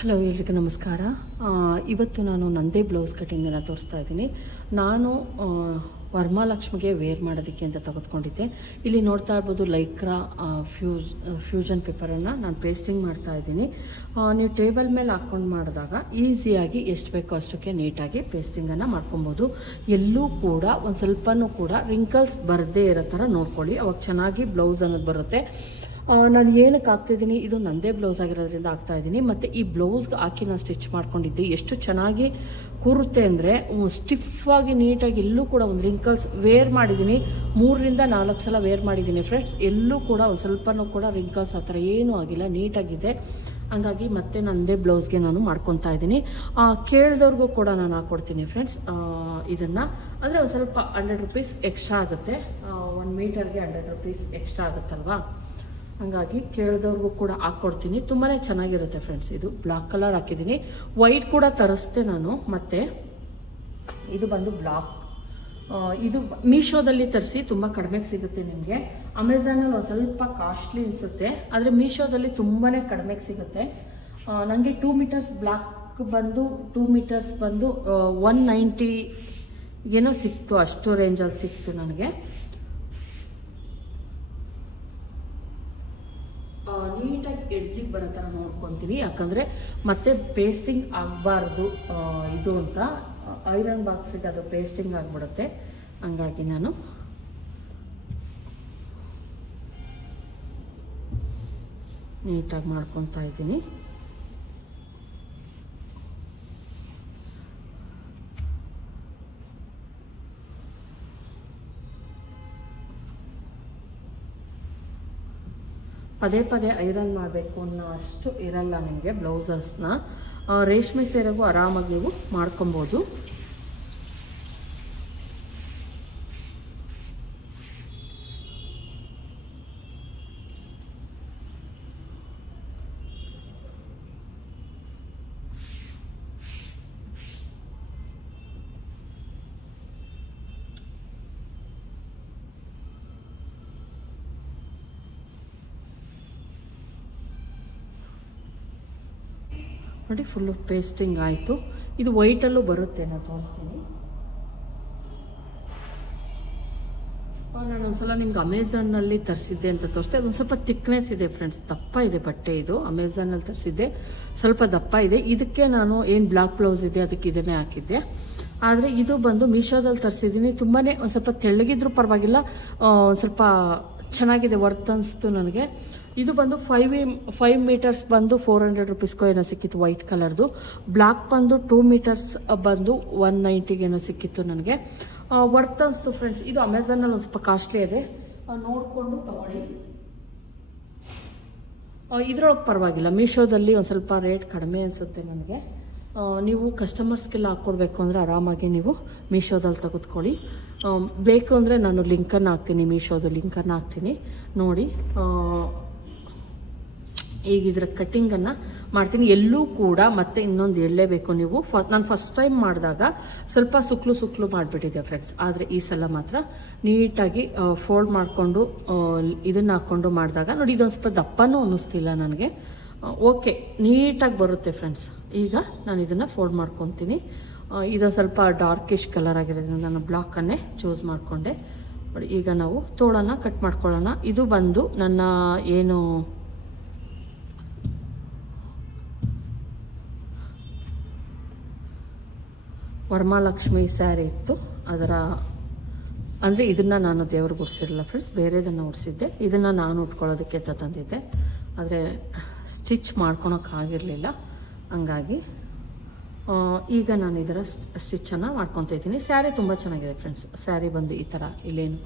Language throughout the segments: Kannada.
ಹಲೋ, ಎಲ್ರಿಗೂ ನಮಸ್ಕಾರ. ಇವತ್ತು ನಾನು ನಂದೇ ಬ್ಲೌಸ್ ಕಟಿಂಗನ್ನು ತೋರಿಸ್ತಾ ಇದ್ದೀನಿ. ನಾನು ವರಮಹಾಲಕ್ಷ್ಮಿಗೆ ವೇರ್ ಮಾಡೋದಕ್ಕೆ ಅಂತ ತೆಗೆದುಕೊಂಡಿದ್ದೆ. ಇಲ್ಲಿ ನೋಡ್ತಾ ಇರ್ಬೋದು ಲೈಕ್ರಾ ಫ್ಯೂಷನ್ ಪೇಪರನ್ನು ನಾನು ಪೇಸ್ಟಿಂಗ್ ಮಾಡ್ತಾ ಇದ್ದೀನಿ. ನೀವು ಟೇಬಲ್ ಮೇಲೆ ಹಾಕ್ಕೊಂಡು ಮಾಡಿದಾಗ ಈಸಿಯಾಗಿ ಎಷ್ಟು ಬೇಕೋ ಅಷ್ಟಕ್ಕೆ ನೀಟಾಗಿ ಪೇಸ್ಟಿಂಗನ್ನು ಮಾಡ್ಕೊಬೋದು. ಎಲ್ಲೂ ಕೂಡ ಒಂದು ಸ್ವಲ್ಪನೂ ಕೂಡ ರಿಂಕಲ್ಸ್ ಬರದೇ ಇರೋ ಥರ ನೋಡ್ಕೊಳ್ಳಿ, ಅವಾಗ ಚೆನ್ನಾಗಿ ಬ್ಲೌಸ್ ಅನ್ನೋದು ಬರುತ್ತೆ. ನಾನು ಏನಕ್ಕೆ ಹಾಕ್ತಿದ್ದೀನಿ, ಇದು ನಂದೇ ಬ್ಲೌಸ್ ಆಗಿರೋದ್ರಿಂದ ಹಾಕ್ತಾ ಇದ್ದೀನಿ. ಮತ್ತು ಈ ಬ್ಲೌಸ್ಗೆ ಹಾಕಿ ನಾನು ಸ್ಟಿಚ್ ಮಾಡ್ಕೊಂಡಿದ್ದೆ. ಎಷ್ಟು ಚೆನ್ನಾಗಿ ಕೂರುತ್ತೆ ಅಂದರೆ ಸ್ಟಿಫಾಗಿ ನೀಟಾಗಿ ಎಲ್ಲೂ ಕೂಡ ಒಂದು ರಿಂಕಲ್ಸ್ ವೇರ್ ಮಾಡಿದ್ದೀನಿ. 3 ರಿಂದ 4 ಸಲ ವೇರ್ ಮಾಡಿದ್ದೀನಿ ಫ್ರೆಂಡ್ಸ್. ಎಲ್ಲೂ ಕೂಡ ಒಂದು ಸ್ವಲ್ಪನೂ ಕೂಡ ರಿಂಕಲ್ಸ್ ಆ ಥರ ಏನೂ ಆಗಿಲ್ಲ, ನೀಟಾಗಿದೆ. ಹಂಗಾಗಿ ಮತ್ತೆ ನಂದೇ ಬ್ಲೌಸ್ಗೆ ನಾನು ಮಾಡ್ಕೊತಾ ಇದ್ದೀನಿ. ಕೇಳಿದವ್ರಿಗೂ ಕೂಡ ನಾನು ಹಾಕ್ಕೊಡ್ತೀನಿ ಫ್ರೆಂಡ್ಸ್. ಇದನ್ನು ಅಂದರೆ ಒಂದು ಸ್ವಲ್ಪ 100 ರೂಪೀಸ್ ಎಕ್ಸ್ಟ್ರಾ ಆಗುತ್ತೆ. 1 ಮೀಟರ್ಗೆ 100 ರೂಪೀಸ್ ಎಕ್ಸ್ಟ್ರಾ ಆಗುತ್ತಲ್ವಾ, ಹಾಗಾಗಿ ಕೇಳಿದವ್ರಿಗೂ ಕೂಡ ಹಾಕ್ಕೊಡ್ತೀನಿ. ತುಂಬಾ ಚೆನ್ನಾಗಿರುತ್ತೆ ಫ್ರೆಂಡ್ಸ್. ಇದು ಬ್ಲಾಕ್ ಕಲರ್ ಹಾಕಿದ್ದೀನಿ, ವೈಟ್ ಕೂಡ ತರಿಸ್ದೆ ನಾನು. ಮತ್ತು ಇದು ಬಂದು ಬ್ಲಾಕ್, ಇದು ಮೀಶೋದಲ್ಲಿ ತರಿಸಿ ತುಂಬ ಕಡಿಮೆಗೆ ಸಿಗುತ್ತೆ ನಿಮಗೆ. ಅಮೆಝಾನಲ್ಲಿ ಒಂದು ಸ್ವಲ್ಪ ಕಾಸ್ಟ್ಲಿ ಅನಿಸುತ್ತೆ, ಆದರೆ ಮೀಶೋದಲ್ಲಿ ತುಂಬಾ ಕಡಿಮೆಗೆ ಸಿಗುತ್ತೆ. ನನಗೆ 2 ಮೀಟರ್ಸ್ ಬ್ಲಾಕ್ ಬಂದು 2 ಮೀಟರ್ಸ್ ಬಂದು 190 ಏನೋ ಸಿಕ್ತು, ಅಷ್ಟು ರೇಂಜಲ್ಲಿ ಸಿಕ್ತು ನನಗೆ. ನೀಟಾಗಿ ಎಡ್ಜಿಗೆ ಬರೋ ಥರ ನೋಡ್ಕೊತೀನಿ, ಯಾಕಂದರೆ ಮತ್ತೆ ಪೇಸ್ಟಿಂಗ್ ಆಗಬಾರ್ದು ಇದು ಅಂತ. ಐರನ್ ಬಾಕ್ಸಿಗೆ ಅದು ಪೇಸ್ಟಿಂಗ್ ಆಗಿಬಿಡುತ್ತೆ. ಹಂಗಾಗಿ ನಾನು ನೀಟಾಗಿ ಮಾಡ್ಕೊತಾ ಇದ್ದೀನಿ. ಪದೇ ಪದೇ ಐರನ್ ಮಾಡಬೇಕು ಅನ್ನೋ ಅಷ್ಟು ಇರಲ್ಲ ನಿಮಗೆ ಬ್ಲೌಸಸ್ನ. ರೇಷ್ಮೆ ಸೀರೆಗೂ ಆರಾಮಾಗಿ ನೀವು ಮಾಡ್ಕೊಬೋದು. ನೋಡಿ, ಫುಲ್ಲು ಪೇಸ್ಟಿಂಗ್ ಆಯಿತು. ಇದು ವೈಟಲ್ಲೂ ಬರುತ್ತೆ, ನಾನು ತೋರಿಸ್ತೀನಿ. ನಾನು ಒಂದ್ಸಲ ನಿಮ್ಗೆ ಅಮೆಝಾನಲ್ಲಿ ತರಿಸಿದ್ದೆ ಅಂತ ತೋರಿಸ್ದೆ. ಅದೊಂದು ಸ್ವಲ್ಪ ಥಿಕ್ನೆಸ್ ಇದೆ ಫ್ರೆಂಡ್ಸ್, ದಪ್ಪ ಇದೆ ಬಟ್ಟೆ. ಇದು ಅಮೆಝಾನಲ್ಲಿ ತರಿಸಿದ್ದೆ, ಸ್ವಲ್ಪ ದಪ್ಪ ಇದೆ. ಇದಕ್ಕೆ ನಾನು ಏನು ಬ್ಲಾಕ್ ಬ್ಲೌಸ್ ಇದೆ ಅದಕ್ಕೆ ಇದನ್ನೇ ಹಾಕಿದ್ದೆ. ಆದರೆ ಇದು ಬಂದು ಮೀಶೋದಲ್ಲಿ ತರಿಸಿದ್ದೀನಿ. ತುಂಬಾ ಒಂದು ಸ್ವಲ್ಪ ತೆಳ್ಳಗಿದ್ರೂ ಪರವಾಗಿಲ್ಲ, ಒಂದು ಸ್ವಲ್ಪ ಚೆನ್ನಾಗಿದೆ, ವರ್ತ್ ಅನಿಸ್ತು ನನಗೆ. ಇದು ಬಂದು 5 ಮೀಟರ್ಸ್ ಬಂದು 400 ರೂಪೀಸ್ಗೋ ಏನೋ ಸಿಕ್ಕಿತ್ತು, ವೈಟ್ ಕಲರ್ದು. ಬ್ಲಾಕ್ ಬಂದು 2 ಮೀಟರ್ಸ್ ಬಂದು 190 ಏನೋ ಸಿಕ್ಕಿತ್ತು ನನಗೆ. ವರ್ತ್ ಅನಿಸ್ತು ಫ್ರೆಂಡ್ಸ್. ಇದು ಅಮೆಝಾನಲ್ಲಿ ಒಂದು ಸ್ವಲ್ಪ ಕಾಸ್ಟ್ಲಿ ಇದೆ, ನೋಡಿಕೊಂಡು ತಗೊಳ್ಳಿ. ಇದ್ರೊಳಗೆ ಪರವಾಗಿಲ್ಲ, ಮೀಶೋದಲ್ಲಿ ಒಂದು ಸ್ವಲ್ಪ ರೇಟ್ ಕಡಿಮೆ ಅನಿಸುತ್ತೆ ನನಗೆ. ನೀವು ಕಸ್ಟಮರ್ಸ್ಗೆಲ್ಲ ಹಾಕ್ಕೊಡ್ಬೇಕು ಅಂದರೆ ಆರಾಮಾಗಿ ನೀವು ಮೀಶೋದಲ್ಲಿ ತೆಗೆದುಕೊಳ್ಳಿ. ಬೇಕು ಅಂದರೆ ನಾನು ಲಿಂಕನ್ನು ಹಾಕ್ತೀನಿ, ಮೀಶೋದು ಲಿಂಕನ್ನು ಹಾಕ್ತೀನಿ ನೋಡಿ. ಈಗ ಇದರ ಕಟ್ಟಿಂಗನ್ನು ಮಾಡ್ತೀನಿ. ಎಲ್ಲೂ ಕೂಡ ಮತ್ತೆ ಇನ್ನೊಂದು ಹೇಳಲೇಬೇಕು, ನೀವು ನಾನು ಫಸ್ಟ್ ಟೈಮ್ ಮಾಡಿದಾಗ ಸ್ವಲ್ಪ ಸುಕ್ಲು ಮಾಡಿಬಿಟ್ಟಿದ್ದೆ ಫ್ರೆಂಡ್ಸ್. ಆದರೆ ಈ ಸಲ ಮಾತ್ರ ನೀಟಾಗಿ ಫೋಲ್ಡ್ ಮಾಡಿಕೊಂಡು ಇದನ್ನು ಹಾಕ್ಕೊಂಡು ಮಾಡಿದಾಗ ನೋಡಿ, ಇದೊಂದು ಸ್ವಲ್ಪ ದಪ್ಪನೂ ಅನ್ನಿಸ್ತಿಲ್ಲ ನನಗೆ. ಓಕೆ, ನೀಟಾಗಿ ಬರುತ್ತೆ ಫ್ರೆಂಡ್ಸ್. ಈಗ ನಾನು ಇದನ್ನು ಫೋಲ್ಡ್ ಮಾಡ್ಕೊತೀನಿ. ಇದೊಂದು ಸ್ವಲ್ಪ ಡಾರ್ಕಿಶ್ ಕಲರ್ ಆಗಿರೋದ್ರಿಂದ ನಾನು ಬ್ಲಾಕನ್ನೇ ಚೂಸ್ ಮಾಡಿಕೊಂಡೆ. ನೋಡಿ, ಈಗ ನಾವು ತೋಳನ್ನು ಕಟ್ ಮಾಡ್ಕೊಳ್ಳೋಣ. ಇದು ಬಂದು ನನ್ನ ಏನು ವರಮಹಾಲಕ್ಷ್ಮಿ ಸ್ಯಾರಿ ಇತ್ತು, ಅದರ ಅಂದರೆ ಇದನ್ನು ನಾನು ದೇವ್ರಿಗೆ ಉಡ್ಸಿರಲಿಲ್ಲ ಫ್ರೆಂಡ್ಸ್, ಬೇರೆದನ್ನು ಉಡ್ಸಿದ್ದೆ. ಇದನ್ನು ನಾನು ಉಟ್ಕೊಳ್ಳೋದಕ್ಕೆ ತಂದಿದ್ದೆ, ಆದರೆ ಸ್ಟಿಚ್ ಮಾಡ್ಕೊಳಕ್ಕಾಗಿರಲಿಲ್ಲ. ಹಂಗಾಗಿ ಈಗ ನಾನು ಇದರ ಸ್ಟಿಚ್ಚನ್ನು ಮಾಡ್ಕೊತಾ ಇದ್ದೀನಿ. ಸ್ಯಾರಿ ತುಂಬ ಚೆನ್ನಾಗಿದೆ ಫ್ರೆಂಡ್ಸ್. ಸ್ಯಾರಿ ಬಂದು ಈ ಥರ, ಇಲ್ಲೇನು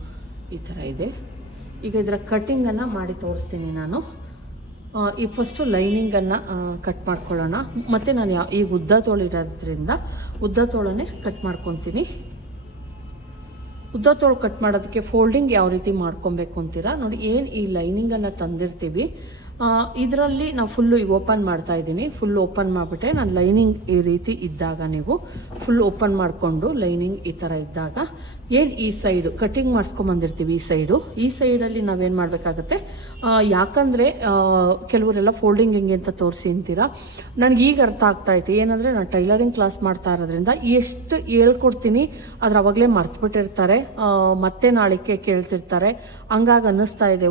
ಈ ಥರ ಇದೆ. ಈಗ ಇದರ ಕಟ್ಟಿಂಗನ್ನು ಮಾಡಿ ತೋರಿಸ್ತೀನಿ ನಾನು. ಈಗ ಫಸ್ಟು ಲೈನಿಂಗನ್ನು ಕಟ್ ಮಾಡ್ಕೊಳ್ಳೋಣ. ಮತ್ತು ನಾನು ಈಗ ಉದ್ದ ತೋಳಿರೋದ್ರಿಂದ ಉದ್ದ ತೋಳನ್ನೇ ಕಟ್ ಮಾಡ್ಕೊತೀನಿ. ಉದ್ದ ತೋಳು ಕಟ್ ಮಾಡೋದಕ್ಕೆ ಫೋಲ್ಡಿಂಗ್ ಯಾವ ರೀತಿ ಮಾಡ್ಕೊಬೇಕು ಅಂತೀರಾ ನೋಡಿ. ಏನು ಈ ಲೈನಿಂಗನ್ನು ತಂದಿರ್ತೀವಿ, ಇದರಲ್ಲಿ ನಾವು ಫುಲ್ಲು ಈಗ ಓಪನ್ ಮಾಡ್ತಾ ಇದ್ದೀನಿ. ಫುಲ್ ಓಪನ್ ಮಾಡಿಬಿಟ್ಟೆ ನಾನು ಲೈನಿಂಗ್ ಈ ರೀತಿ ಇದ್ದಾಗ ನೀವು ಫುಲ್ ಓಪನ್ ಮಾಡಿಕೊಂಡು ಲೈನಿಂಗ್ ಈ ಥರ ಇದ್ದಾಗ ಏನು ಈ ಸೈಡು ಕಟಿಂಗ್ ಮಾಡಿಸ್ಕೊಂಬಂದಿರ್ತೀವಿ ಈ ಸೈಡಲ್ಲಿ ನಾವೇನು ಮಾಡಬೇಕಾಗತ್ತೆ, ಯಾಕಂದರೆ ಕೆಲವರೆಲ್ಲ ಫೋಲ್ಡಿಂಗ್ ಹೆಂಗೆ ಅಂತ ತೋರಿಸಿ ಅಂತೀರಾ. ನನಗೆ ಈಗ ಅರ್ಥ ಆಗ್ತಾ ಐತೆ ಏನಂದರೆ ನಾನು ಟೈಲರಿಂಗ್ ಕ್ಲಾಸ್ ಮಾಡ್ತಾ ಇರೋದ್ರಿಂದ ಎಷ್ಟು ಹೇಳ್ಕೊಡ್ತೀನಿ ಅದ್ರ ಅವಾಗಲೇ ಮರ್ತುಬಿಟ್ಟಿರ್ತಾರೆ, ಮತ್ತೆ ನಾಳಿಕೆ ಕೇಳ್ತಿರ್ತಾರೆ. ಹಂಗಾಗಿ ಅನ್ನಿಸ್ತಾ ಇದೆ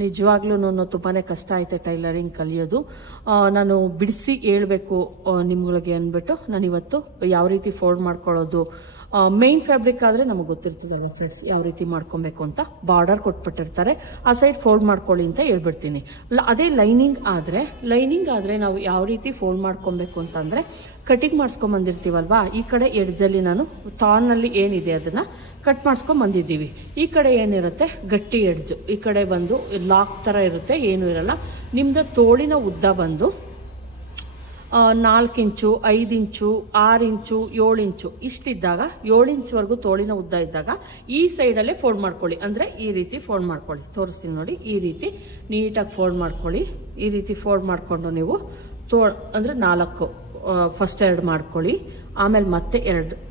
ನಿಜವಾಗ್ಲೂ ತುಂಬಾ ಕಷ್ಟ ಐತೆ ಟೈಲರಿಂಗ್ ಕಲಿಯೋದು. ನಾನು ಬಿಡಿಸಿ ಹೇಳ್ಬೇಕು ನಿಮ್ಗಳಿಗೆ ಅಂದ್ಬಿಟ್ಟು ನಾನು ಇವತ್ತು ಯಾವ ರೀತಿ ಫೋಲ್ಡ್ ಮಾಡ್ಕೊಳ್ಳೋದು. ಮೇನ್ ಫ್ಯಾಬ್ರಿಕ್ ಆದರೆ ನಮಗೆ ಗೊತ್ತಿರ್ತದಲ್ವ ಫ್ರೆಂಡ್ಸ್ ಯಾವ ರೀತಿ ಮಾಡ್ಕೊಬೇಕು ಅಂತ. ಬಾರ್ಡರ್ ಕೊಟ್ಬಿಟ್ಟಿರ್ತಾರೆ, ಆ ಸೈಡ್ ಫೋಲ್ಡ್ ಮಾಡ್ಕೊಳ್ಳಿ ಅಂತ ಹೇಳ್ಬಿಡ್ತೀನಿ. ಅದೇ ಲೈನಿಂಗ್ ಆದರೆ ನಾವು ಯಾವ ರೀತಿ ಫೋಲ್ಡ್ ಮಾಡ್ಕೊಬೇಕು ಅಂತಂದರೆ ಕಟಿಂಗ್ ಮಾಡಿಸ್ಕೊಂಬಂದಿರ್ತೀವಲ್ವಾ, ಈ ಕಡೆ ಎಡ್ಜಲ್ಲಿ ನಾನು ತಾನಲ್ಲಿ ಏನಿದೆ ಅದನ್ನು ಕಟ್ ಮಾಡ್ಸ್ಕೊಂಬಂದಿದ್ದೀವಿ. ಈ ಕಡೆ ಏನಿರುತ್ತೆ ಗಟ್ಟಿ ಎಡ್ಜು, ಈ ಕಡೆ ಬಂದು ಲಾಕ್ ಥರ ಇರುತ್ತೆ, ಏನೂ ಇರಲ್ಲ. ನಿಮ್ಮದು ತೋಳಿನ ಉದ್ದ ಬಂದು 4 ಇಂಚು 5 ಇಂಚು 6 ಇಂಚು 7 ಇಂಚು ಇಷ್ಟಿದ್ದಾಗ 7 ಇಂಚ್ವರೆಗೂ ತೋಳಿನ ಉದ್ದ ಇದ್ದಾಗ ಈ ಸೈಡಲ್ಲೇ ಫೋಲ್ಡ್ ಮಾಡ್ಕೊಳ್ಳಿ. ಅಂದರೆ ಈ ರೀತಿ ಫೋಲ್ಡ್ ಮಾಡ್ಕೊಳ್ಳಿ, ತೋರಿಸ್ತೀನಿ ನೋಡಿ. ಈ ರೀತಿ ನೀಟಾಗಿ ಫೋಲ್ಡ್ ಮಾಡ್ಕೊಳ್ಳಿ. ಈ ರೀತಿ ಫೋಲ್ಡ್ ಮಾಡಿಕೊಂಡು ನೀವು ಅಂದರೆ 4 ಫಸ್ಟ್ 2 ಮಾಡ್ಕೊಳ್ಳಿ, ಆಮೇಲೆ ಮತ್ತೆ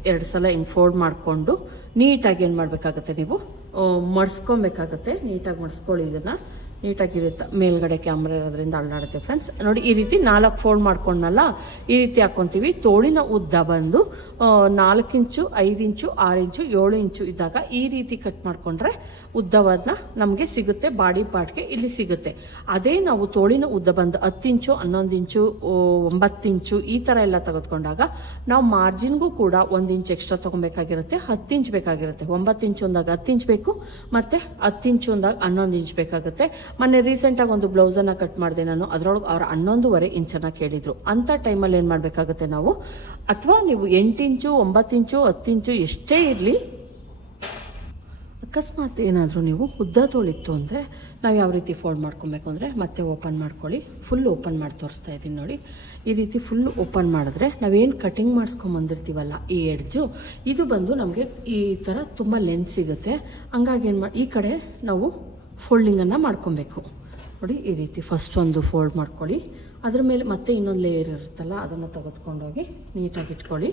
ಎರಡು ಸಲ ಹಿಂಗೆ ಫೋಲ್ಡ್ ಮಾಡಿಕೊಂಡು ನೀಟಾಗಿ ಏನು ಮಾಡಬೇಕಾಗತ್ತೆ, ನೀವು ಮಡ್ಸ್ಕೊಬೇಕಾಗತ್ತೆ. ನೀಟಾಗಿ ಮಡ್ಸ್ಕೊಳ್ಳಿ. ಇದನ್ನು ನೀಟಾಗಿರುತ್ತೆ, ಮೇಲ್ಗಡೆ ಕ್ಯಾಮ್ರಾ ಇರೋದ್ರಿಂದ ಅಳ್ಳಾಡುತ್ತೆ ಫ್ರೆಂಡ್ಸ್. ನೋಡಿ ಈ ರೀತಿ 4 ಫೋಲ್ಡ್ ಮಾಡ್ಕೊಂಡಲ್ಲ ಈ ರೀತಿ ಹಾಕ್ಕೊಂತೀವಿ. ತೋಳಿನ ಉದ್ದ ಬಂದು 4 ಇಂಚು 5 ಇಂಚು 6 ಇಂಚು 7 ಇಂಚು ಇದ್ದಾಗ ಈ ರೀತಿ ಕಟ್ ಮಾಡಿಕೊಂಡ್ರೆ ಉದ್ದವನ್ನ ನಮಗೆ ಸಿಗುತ್ತೆ, ಬಾಡಿ ಪಾರ್ಟ್ಗೆ ಇಲ್ಲಿ ಸಿಗುತ್ತೆ. ಅದೇ ನಾವು ತೋಳಿನ ಉದ್ದ ಬಂದು 10 ಇಂಚು 11 ಇಂಚು 9 ಇಂಚು ಈ ಥರ ಎಲ್ಲ ತೆಗೆದುಕೊಂಡಾಗ ನಾವು ಮಾರ್ಜಿನ್ಗೂ ಕೂಡ 1 ಇಂಚ್ ಎಕ್ಸ್ಟ್ರಾ ತೊಗೊಬೇಕಾಗಿರುತ್ತೆ. 10 ಇಂಚ್ ಬೇಕಾಗಿರುತ್ತೆ. 9 ಇಂಚು ಅಂದಾಗ 10 ಇಂಚ್ ಬೇಕು, ಮತ್ತು 10 ಇಂಚು ಅಂದಾಗ 11 ಇಂಚ್ ಬೇಕಾಗುತ್ತೆ. ಮೊನ್ನೆ ರೀಸೆಂಟಾಗಿ ಒಂದು ಬ್ಲೌಸನ್ನು ಕಟ್ ಮಾಡಿದೆ ನಾನು, ಅದರೊಳಗೆ ಅವ್ರು 11.5 ಇಂಚನ್ನು ಕೇಳಿದರು. ಅಂಥ ಟೈಮಲ್ಲಿ ಏನು ಮಾಡಬೇಕಾಗುತ್ತೆ ನಾವು, ಅಥವಾ ನೀವು 8 ಇಂಚು 9 ಇಂಚು 10 ಇಂಚು ಎಷ್ಟೇ ಇರಲಿ, ಅಕಸ್ಮಾತ್ ಏನಾದರೂ ನೀವು ಉದ್ದ ತೋಳಿತ್ತು ಅಂದರೆ ನಾವು ಯಾವ ರೀತಿ ಫೋಲ್ಡ್ ಮಾಡ್ಕೊಬೇಕು ಅಂದರೆ ಮತ್ತೆ ಓಪನ್ ಮಾಡ್ಕೊಳ್ಳಿ. ಫುಲ್ ಓಪನ್ ಮಾಡಿ ತೋರಿಸ್ತಾ ಇದ್ದೀನಿ ನೋಡಿ. ಈ ರೀತಿ ಫುಲ್ ಓಪನ್ ಮಾಡಿದ್ರೆ ನಾವೇನು ಕಟಿಂಗ್ ಮಾಡಿಸ್ಕೊಂಬಂದಿರ್ತೀವಲ್ಲ ಈ ಎಡ್ಜು, ಇದು ಬಂದು ನಮಗೆ ಈ ಥರ ತುಂಬ ಲೆಂತ್ ಸಿಗುತ್ತೆ. ಹಂಗಾಗಿ ಈ ಕಡೆ ನಾವು ಫೋಲ್ಡಿಂಗನ್ನು ಮಾಡ್ಕೊಬೇಕು ನೋಡಿ. ಈ ರೀತಿ ಫಸ್ಟ್ ಒಂದು ಫೋಲ್ಡ್ ಮಾಡ್ಕೊಳ್ಳಿ, ಅದ್ರ ಮೇಲೆ ಮತ್ತೆ ಇನ್ನೊಂದು ಲೇಯರ್ ಇರುತ್ತಲ್ಲ ಅದನ್ನು ತೆಗೆದುಕೊಂಡೋಗಿ ನೀಟಾಗಿ ಇಟ್ಕೊಳ್ಳಿ.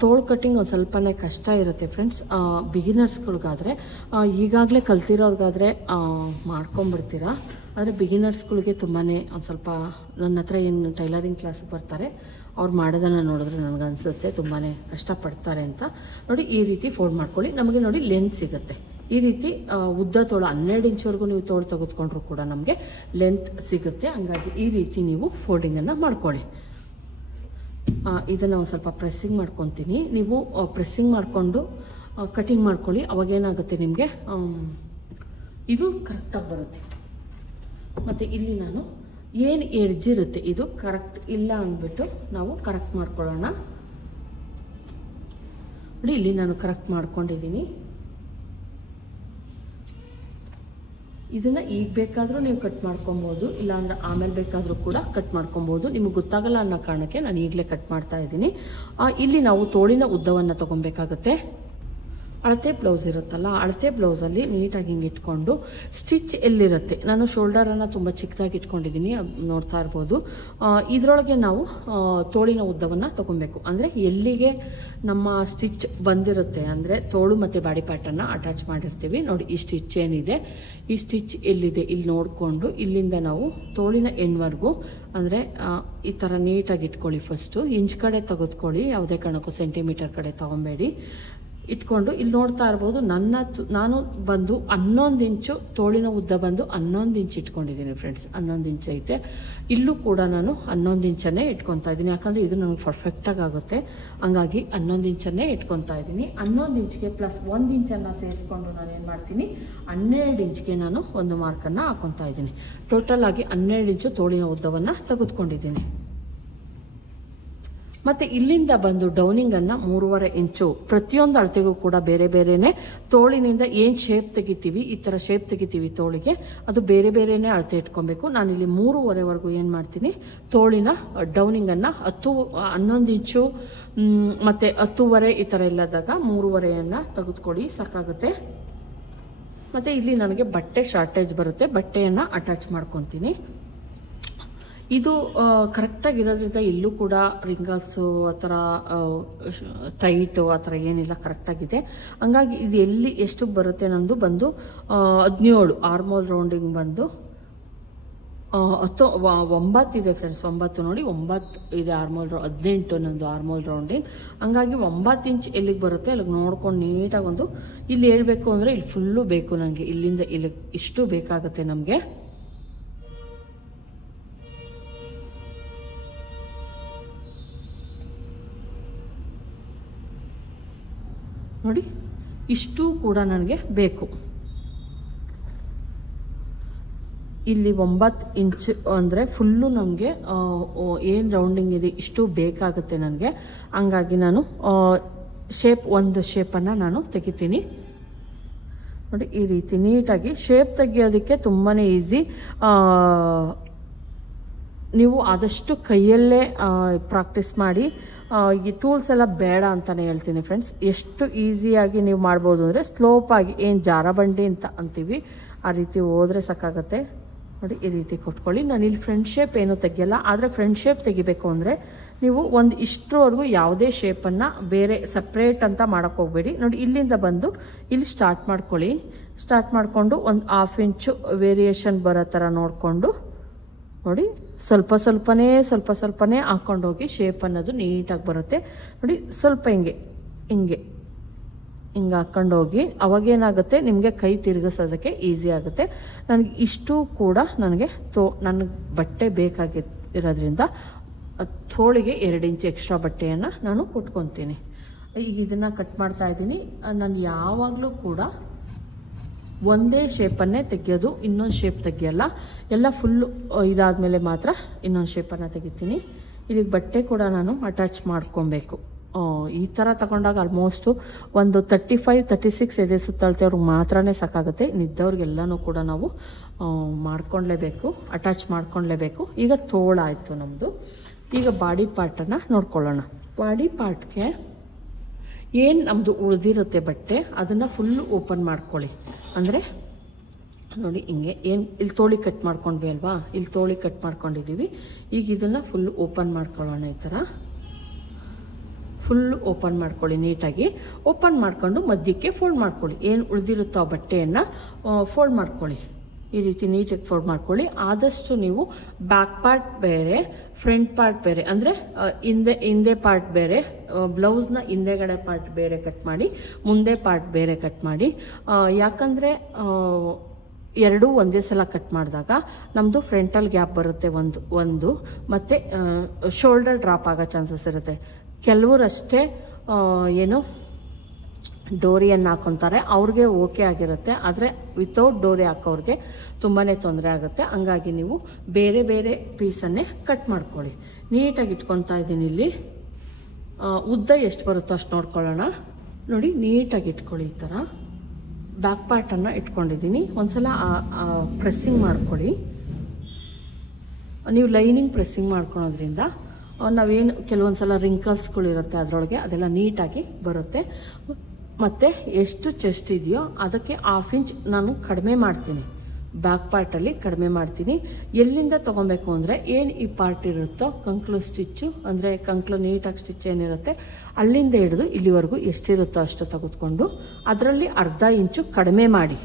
ತೋಳು ಕಟ್ಟಿಂಗ್ ಒಂದು ಸ್ವಲ್ಪನೇ ಕಷ್ಟ ಇರುತ್ತೆ ಫ್ರೆಂಡ್ಸ್. ಬಿಗಿನರ್ಸ್ಗಳಿಗಾದರೆ, ಈಗಾಗಲೇ ಕಲ್ತಿರೋರ್ಗಾದರೆ ಮಾಡ್ಕೊಂಬಿಡ್ತೀರಾ. ಆದರೆ ಬಿಗಿನರ್ಸ್ಗಳಿಗೆ ತುಂಬಾ ಒಂದು ಸ್ವಲ್ಪ, ನನ್ನ ಹತ್ರ ಏನು ಟೈಲರಿಂಗ್ ಕ್ಲಾಸಿಗೆ ಬರ್ತಾರೆ ಅವ್ರು ಮಾಡೋದನ್ನು ನೋಡಿದ್ರೆ ನನಗನ್ಸುತ್ತೆ ತುಂಬಾ ಕಷ್ಟಪಡ್ತಾರೆ ಅಂತ. ನೋಡಿ ಈ ರೀತಿ ಫೋಲ್ಡ್ ಮಾಡ್ಕೊಳ್ಳಿ. ನಮಗೆ ನೋಡಿ ಲೆಂತ್ ಸಿಗುತ್ತೆ. ಈ ರೀತಿ ಉದ್ದ ತೋಳು 12 ಇಂಚ್ವರೆಗೂ ನೀವು ತೋಳು ತೆಗೆದುಕೊಂಡ್ರು ಕೂಡ ನಮಗೆ ಲೆಂತ್ ಸಿಗುತ್ತೆ. ಹಂಗಾಗಿ ಈ ರೀತಿ ನೀವು ಫೋಲ್ಡಿಂಗನ್ನು ಮಾಡ್ಕೊಳ್ಳಿ. ಇದನ್ನು ಒಂದು ಸ್ವಲ್ಪ ಪ್ರೆಸ್ಸಿಂಗ್ ಮಾಡ್ಕೊತೀನಿ. ನೀವು ಪ್ರೆಸ್ಸಿಂಗ್ ಮಾಡಿಕೊಂಡು ಕಟಿಂಗ್ ಮಾಡ್ಕೊಳ್ಳಿ. ಅವಾಗೇನಾಗುತ್ತೆ ನಿಮಗೆ ಇದು ಕರೆಕ್ಟಾಗಿ ಬರುತ್ತೆ. ಮತ್ತು ಇಲ್ಲಿ ನಾನು ಏನು ಎಡ್ಜ್ ಇರುತ್ತೆ ಇದು ಕರೆಕ್ಟ್ ಇಲ್ಲ ಅಂದ್ಬಿಟ್ಟು ನಾವು ಕರೆಕ್ಟ್ ಮಾಡ್ಕೊಳ್ಳೋಣ. ನೋಡಿ ಇಲ್ಲಿ ನಾನು ಕರೆಕ್ಟ್ ಮಾಡ್ಕೊಂಡಿದ್ದೀನಿ. ಇದನ್ನು ಈಗ ಬೇಕಾದರೂ ನೀವು ಕಟ್ ಮಾಡ್ಕೊಬೋದು, ಇಲ್ಲಾಂದ್ರೆ ಆಮೇಲೆ ಬೇಕಾದರೂ ಕೂಡ ಕಟ್ ಮಾಡ್ಕೊಬೋದು. ನಿಮಗೆ ಗೊತ್ತಾಗಲ್ಲ ಅನ್ನೋ ಕಾರಣಕ್ಕೆ ನಾನು ಈಗಲೇ ಕಟ್ ಮಾಡ್ತಾ ಇದ್ದೀನಿ. ಇಲ್ಲಿ ನಾವು ತೋಳಿನ ಉದ್ದವನ್ನು ತೊಗೊಬೇಕಾಗತ್ತೆ. ಅಳತೆ ಬ್ಲೌಸ್ ಇರುತ್ತಲ್ಲ, ಅಳತೆ ಬ್ಲೌಸಲ್ಲಿ ನೀಟಾಗಿ ಹಿಂಗೆ ಇಟ್ಕೊಂಡು ಸ್ಟಿಚ್ ಎಲ್ಲಿರುತ್ತೆ, ನಾನು ಶೋಲ್ಡರನ್ನು ತುಂಬ ಚಿಕ್ಕದಾಗಿ ಇಟ್ಕೊಂಡಿದ್ದೀನಿ, ನೋಡ್ತಾ ಇರ್ಬೋದು. ಇದರೊಳಗೆ ನಾವು ತೋಳಿನ ಉದ್ದವನ್ನು ತೊಗೊಬೇಕು. ಅಂದರೆ ಎಲ್ಲಿಗೆ ನಮ್ಮ ಸ್ಟಿಚ್ ಬಂದಿರುತ್ತೆ, ಅಂದರೆ ತೋಳು ಮತ್ತು ಬಾಡಿ ಪಾರ್ಟನ್ನು ಅಟ್ಯಾಚ್ ಮಾಡಿರ್ತೀವಿ ನೋಡಿ. ಈ ಸ್ಟಿಚ್ ಏನಿದೆ, ಈ ಸ್ಟಿಚ್ ಎಲ್ಲಿದೆ ಇಲ್ಲಿ ನೋಡಿಕೊಂಡು ಇಲ್ಲಿಂದ ನಾವು ತೋಳಿನ ಎಂಡ್ವರೆಗೂ ಅಂದರೆ ಈ ಥರ ನೀಟಾಗಿ ಇಟ್ಕೊಳ್ಳಿ. ಫಸ್ಟು ಇಂಚ್ ಕಡೆ ತೆಗೆದುಕೊಳ್ಳಿ, ಯಾವುದೇ ಕಾರಣಕ್ಕೂ ಸೆಂಟಿಮೀಟರ್ ಕಡೆ ತೊಗೊಬೇಡಿ. ಇಟ್ಕೊಂಡು ಇಲ್ಲಿ ನೋಡ್ತಾ ಇರ್ಬೋದು, ನಾನು ಬಂದು 11 ಇಂಚು ತೋಳಿನ ಉದ್ದ ಬಂದು 11 ಇಂಚ್ ಇಟ್ಕೊಂಡಿದ್ದೀನಿ ಫ್ರೆಂಡ್ಸ್. 11 ಇಂಚ್ ಐತೆ. ಇಲ್ಲೂ ಕೂಡ ನಾನು 11 ಇಂಚನ್ನೇ ಇಟ್ಕೊತಾ ಇದ್ದೀನಿ, ಯಾಕಂದರೆ ಇದು ನನಗೆ ಪರ್ಫೆಕ್ಟಾಗಿ ಆಗುತ್ತೆ. ಹಂಗಾಗಿ 11 ಇಂಚನ್ನೇ ಇಟ್ಕೊತಾ ಇದ್ದೀನಿ. 11 ಇಂಚ್ಗೆ ಪ್ಲಸ್ 1 ಇಂಚನ್ನು ಸೇರಿಸ್ಕೊಂಡು ನಾನು ಏನು ಮಾಡ್ತೀನಿ, 12 ಇಂಚ್ಗೆ ನಾನು ಒಂದು ಮಾರ್ಕನ್ನು ಹಾಕೊತಾ ಇದ್ದೀನಿ. ಟೋಟಲ್ ಆಗಿ 12 ಇಂಚು ತೋಳಿನ ಉದ್ದವನ್ನು ತೆಗೆದುಕೊಂಡಿದ್ದೀನಿ. ಮತ್ತು ಇಲ್ಲಿಂದ ಬಂದು ಡೌನಿಂಗನ್ನು 3.5 ಇಂಚು, ಪ್ರತಿಯೊಂದು ಅಳತೆಗೂ ಕೂಡ ಬೇರೆ ಬೇರೆನೇ. ತೋಳಿನಿಂದ ಏನು ಶೇಪ್ ತೆಗಿತೀವಿ, ಈ ಥರ ಶೇಪ್ ತೆಗಿತೀವಿ ತೋಳಿಗೆ, ಅದು ಬೇರೆ ಬೇರೆನೇ ಅಳತೆ ಇಟ್ಕೊಬೇಕು. ನಾನಿಲ್ಲಿ 3.5ವರೆಗೂ ಏನು ಮಾಡ್ತೀನಿ, ತೋಳಿನ ಡೌನಿಂಗನ್ನು 11 ಇಂಚು ಮತ್ತು 10.5 ಈ ಥರ ಇಲ್ಲದಾಗ 3.5 ತೆಗೆದುಕೊಳ್ಳಿ, ಸಾಕಾಗುತ್ತೆ. ಮತ್ತು ಇಲ್ಲಿ ನನಗೆ ಬಟ್ಟೆ ಶಾರ್ಟೇಜ್ ಬರುತ್ತೆ, ಬಟ್ಟೆಯನ್ನು ಅಟ್ಯಾಚ್ ಮಾಡ್ಕೊತೀನಿ. ಇದು ಕರೆಕ್ಟಾಗಿರೋದ್ರಿಂದ ಇಲ್ಲೂ ಕೂಡ ರಿಂಗಲ್ಸು ಆ ಥರ ಟೈಟು ಆ ಥರ ಏನಿಲ್ಲ, ಕರೆಕ್ಟಾಗಿದೆ. ಹಂಗಾಗಿ ಇದು ಎಲ್ಲಿ ಎಷ್ಟು ಬರುತ್ತೆ ನಂದು ಬಂದು 17 ಆರ್ಮೋಲ್ ರೌಂಡಿಂಗ್ ಬಂದು 9 ಇದೆ ಫ್ರೆಂಡ್ಸ್. 9 ನೋಡಿ, 9 ಇದೆ ಆರ್ಮೋಲ್ 18 ನಂದು ಆರ್ಮೋಲ್ ರೌಂಡಿಂಗ್. ಹಂಗಾಗಿ 9 ಇಂಚ್ ಎಲ್ಲಿಗೆ ಬರುತ್ತೆ ಅಲ್ಲಿಗೆ ನೋಡ್ಕೊಂಡು ನೀಟಾಗಿ ಒಂದು ಇಲ್ಲಿ ಹೇಳ್ಬೇಕು ಅಂದರೆ ಇಲ್ಲಿ ಫುಲ್ಲು ಬೇಕು ನನಗೆ, ಇಲ್ಲಿಂದ ಇಲ್ಲಿ ಇಷ್ಟು ಬೇಕಾಗುತ್ತೆ ನಮಗೆ. ನೋಡಿ ಇಷ್ಟು ಕೂಡ ನನಗೆ ಬೇಕು. ಇಲ್ಲಿ 9 ಇಂಚ್ ಅಂದರೆ ಫುಲ್ಲು ನಮಗೆ ಏನು ರೌಂಡಿಂಗ್ ಇದೆ ಇಷ್ಟು ಬೇಕಾಗುತ್ತೆ ನನಗೆ. ಹಂಗಾಗಿ ನಾನು ಒಂದು ಶೇಪನ್ನು ನಾನು ತೆಗಿತೀನಿ. ನೋಡಿ ಈ ರೀತಿ ನೀಟಾಗಿ ಶೇಪ್ ತೆಗಿಯೋದಕ್ಕೆ ತುಂಬಾ ಈಸಿ. ನೀವು ಆದಷ್ಟು ಕೈಯಲ್ಲೇ ಪ್ರಾಕ್ಟೀಸ್ ಮಾಡಿ. ಈ ಟೂಲ್ಸ್ ಎಲ್ಲ ಬೇಡ ಅಂತಲೇ ಹೇಳ್ತೀನಿ ಫ್ರೆಂಡ್ಸ್. ಎಷ್ಟು ಈಸಿಯಾಗಿ ನೀವು ಮಾಡ್ಬೋದು ಅಂದರೆ ಸ್ಲೋಪಾಗಿ, ಏನು ಜಾರಬಂಡಿ ಅಂತ ಅಂತೀವಿ ಆ ರೀತಿ ಹೋದರೆ ಸಾಕಾಗತ್ತೆ. ನೋಡಿ ಈ ರೀತಿ ಕೊಟ್ಕೊಳ್ಳಿ. ನಾನು ಇಲ್ಲಿ ಫ್ರಂಟ್ ಶೇಪ್ ಏನೂ ತೆಗಿಯಲ್ಲ, ಆದರೆ ಫ್ರಂಟ್ ಶೇಪ್ ತೆಗಿಬೇಕು ಅಂದರೆ ನೀವು ಒಂದು ಇಷ್ಟರವರೆಗೂ ಯಾವುದೇ ಶೇಪನ್ನು ಬೇರೆ ಸಪ್ರೇಟ್ ಅಂತ ಮಾಡೋಕ್ಕೆ ಹೋಗಬೇಡಿ. ನೋಡಿ ಇಲ್ಲಿಂದ ಬಂದು ಇಲ್ಲಿ ಸ್ಟಾರ್ಟ್ ಮಾಡ್ಕೊಳ್ಳಿ. ಸ್ಟಾರ್ಟ್ ಮಾಡಿಕೊಂಡು ಒಂದು 1/2 ಇಂಚು ವೇರಿಯೇಷನ್ ಬರೋ ಥರ ನೋಡಿಕೊಂಡು ನೋಡಿ ಸ್ವಲ್ಪ ಸ್ವಲ್ಪನೇ ಹಾಕ್ಕೊಂಡೋಗಿ ಶೇಪ್ ಅನ್ನೋದು ನೀಟಾಗಿ ಬರುತ್ತೆ. ನೋಡಿ ಸ್ವಲ್ಪ ಹಿಂಗೆ ಹಾಕ್ಕೊಂಡೋಗಿ ಅವಾಗೇನಾಗುತ್ತೆ ನಿಮಗೆ ಕೈ ತಿರುಗಿಸೋದಕ್ಕೆ ಈಸಿ ಆಗುತ್ತೆ. ನನಗೆ ಇಷ್ಟು ಕೂಡ ನನಗೆ ಬಟ್ಟೆ ಬೇಕಾಗಿರೋದ್ರಿಂದ ತೋಳಿಗೆ 2 ಇಂಚ್ ಎಕ್ಸ್ಟ್ರಾ ಬಟ್ಟೆಯನ್ನು ನಾನು ಕೊಟ್ಕೊತೀನಿ. ಈಗ ಇದನ್ನು ಕಟ್ ಮಾಡ್ತಾ ಇದ್ದೀನಿ. ನಾನು ಯಾವಾಗಲೂ ಕೂಡ ಒಂದೇ ಶೇಪನ್ನೇ ತೆಗೆಯೋದು, ಇನ್ನೊಂದು ಶೇಪ್ ತೆಗಿಯಲ್ಲ. ಎಲ್ಲ ಫುಲ್ಲು ಇದಾದಮೇಲೆ ಮಾತ್ರ ಇನ್ನೊಂದು ಶೇಪನ್ನು ತೆಗಿತೀನಿ. ಇಲ್ಲಿಗೆ ಬಟ್ಟೆ ಕೂಡ ನಾನು ಅಟ್ಯಾಚ್ ಮಾಡ್ಕೊಬೇಕು. ಈ ಥರ ತಗೊಂಡಾಗ ಆಲ್ಮೋಸ್ಟು ಒಂದು 35-36 ಎದೆ ಸುತ್ತಳತೆಯವ್ರಿಗೆ ಮಾತ್ರನೇ ಸಾಕಾಗುತ್ತೆ. ನಿದ್ದವ್ರಿಗೆಲ್ಲನೂ ಕೂಡ ನಾವು ಮಾಡ್ಕೊಳ್ಲೇಬೇಕು, ಅಟ್ಯಾಚ್ ಮಾಡ್ಕೊಳ್ಲೇಬೇಕು. ಈಗ ತೋಳಾಯಿತು ನಮ್ಮದು. ಈಗ ಬಾಡಿ ಪಾರ್ಟನ್ನು ನೋಡ್ಕೊಳ್ಳೋಣ. ಬಾಡಿ ಪಾರ್ಟ್ಗೆ ಏನು ನಮ್ಮದು ಉಳಿದಿರುತ್ತೆ ಬಟ್ಟೆ ಅದನ್ನು ಫುಲ್ಲು ಓಪನ್ ಮಾಡ್ಕೊಳ್ಳಿ. ಅಂದರೆ ನೋಡಿ ಹಿಂಗೆ ಇಲ್ಲಿ ತೋಳಿ ಕಟ್ ಮಾಡ್ಕೊಂಡ್ವಿ ಅಲ್ವಾ, ಇಲ್ಲಿ ತೋಳಿ ಕಟ್ ಮಾಡ್ಕೊಂಡಿದ್ದೀವಿ. ಈಗ ಇದನ್ನು ಫುಲ್ ಓಪನ್ ಮಾಡ್ಕೊಳ್ಳೋಣ. ಈ ಥರ ಫುಲ್ ಓಪನ್ ಮಾಡ್ಕೊಳ್ಳಿ. ನೀಟಾಗಿ ಓಪನ್ ಮಾಡ್ಕೊಂಡು ಮಧ್ಯಕ್ಕೆ ಫೋಲ್ಡ್ ಮಾಡ್ಕೊಳ್ಳಿ. ಏನು ಉಳಿದಿರುತ್ತೋ ಆ ಬಟ್ಟೆಯನ್ನು ಫೋಲ್ಡ್ ಮಾಡ್ಕೊಳ್ಳಿ. ಈ ರೀತಿ ನೀಟಾಗಿ ಫೋಲ್ಡ್ ಮಾಡ್ಕೊಳ್ಳಿ. ಆದಷ್ಟು ನೀವು ಬ್ಯಾಕ್ ಪಾರ್ಟ್ ಬೇರೆ, ಫ್ರಂಟ್ ಪಾರ್ಟ್ ಬೇರೆ, ಅಂದರೆ ಹಿಂದೆ ಪಾರ್ಟ್ ಬೇರೆ, ಬ್ಲೌಸ್ನ ಹಿಂದೆಗಡೆ ಪಾರ್ಟ್ ಬೇರೆ ಕಟ್ ಮಾಡಿ, ಮುಂದೆ ಪಾರ್ಟ್ ಬೇರೆ ಕಟ್ ಮಾಡಿ. ಯಾಕಂದರೆ ಎರಡೂ ಒಂದೇ ಸಲ ಕಟ್ ಮಾಡಿದಾಗ ನಮ್ಮದು ಫ್ರಂಟಲ್ ಗ್ಯಾಪ್ ಬರುತ್ತೆ ಒಂದು ಮತ್ತು ಶೋಲ್ಡರ್ ಡ್ರಾಪ್ ಆಗೋ ಚಾನ್ಸಸ್ ಇರುತ್ತೆ. ಕೆಲವರಷ್ಟೇ ಏನು ಡೋರಿಯನ್ನು ಹಾಕೊತಾರೆ, ಅವ್ರಿಗೆ ಓಕೆ ಆಗಿರುತ್ತೆ. ಆದರೆ ವಿತೌಟ್ ಡೋರಿ ಹಾಕೋರಿಗೆ ತುಂಬಾ ತೊಂದರೆ ಆಗುತ್ತೆ. ಹಂಗಾಗಿ ನೀವು ಬೇರೆ ಬೇರೆ ಪೀಸನ್ನೇ ಕಟ್ ಮಾಡ್ಕೊಳ್ಳಿ. ನೀಟಾಗಿ ಇಟ್ಕೊತಾ ಇದ್ದೀನಿ. ಇಲ್ಲಿ ಉದ್ದ ಎಷ್ಟು ಬರುತ್ತೋ ಅಷ್ಟು ನೋಡ್ಕೊಳ್ಳೋಣ. ನೋಡಿ ನೀಟಾಗಿ ಇಟ್ಕೊಳ್ಳಿ. ಈ ಥರ ಬ್ಯಾಕ್ ಪಾರ್ಟನ್ನು ಇಟ್ಕೊಂಡಿದ್ದೀನಿ. ಒಂದ್ಸಲ ಪ್ರೆಸ್ಸಿಂಗ್ ಮಾಡ್ಕೊಳ್ಳಿ. ನೀವು ಲೈನಿಂಗ್ ಪ್ರೆಸ್ಸಿಂಗ್ ಮಾಡ್ಕೊಳೋದ್ರಿಂದ ನಾವೇನು ಕೆಲವೊಂದು ಸಲ ರಿಂಕಲ್ಸ್ಗಳಿರುತ್ತೆ ಅದರೊಳಗೆ, ಅದೆಲ್ಲ ನೀಟಾಗಿ ಬರುತ್ತೆ. ಮತ್ತು ಎಷ್ಟು ಚೆಸ್ಟ್ ಇದೆಯೋ ಅದಕ್ಕೆ 1/2 ಇಂಚ್ ನಾನು ಕಡಿಮೆ ಮಾಡ್ತೀನಿ. ಬ್ಯಾಕ್ ಪಾರ್ಟಲ್ಲಿ ಕಡಿಮೆ ಮಾಡ್ತೀನಿ. ಎಲ್ಲಿಂದ ತೊಗೊಬೇಕು ಅಂದರೆ ಏನು ಈ ಪಾರ್ಟ್ ಇರುತ್ತೋ ಕಂಕ್ಳು ಸ್ಟಿಚ್ಚು, ಅಂದರೆ ಕಂಕ್ಳು ನೀಟಾಗಿ ಸ್ಟಿಚ್ ಏನಿರುತ್ತೆ ಅಲ್ಲಿಂದ ಹಿಡಿದು ಇಲ್ಲಿವರೆಗೂ ಎಷ್ಟಿರುತ್ತೋ ಅಷ್ಟು ತೆಗೆದುಕೊಂಡು ಅದರಲ್ಲಿ 1/2 ಇಂಚು ಕಡಿಮೆ ಮಾಡಿ.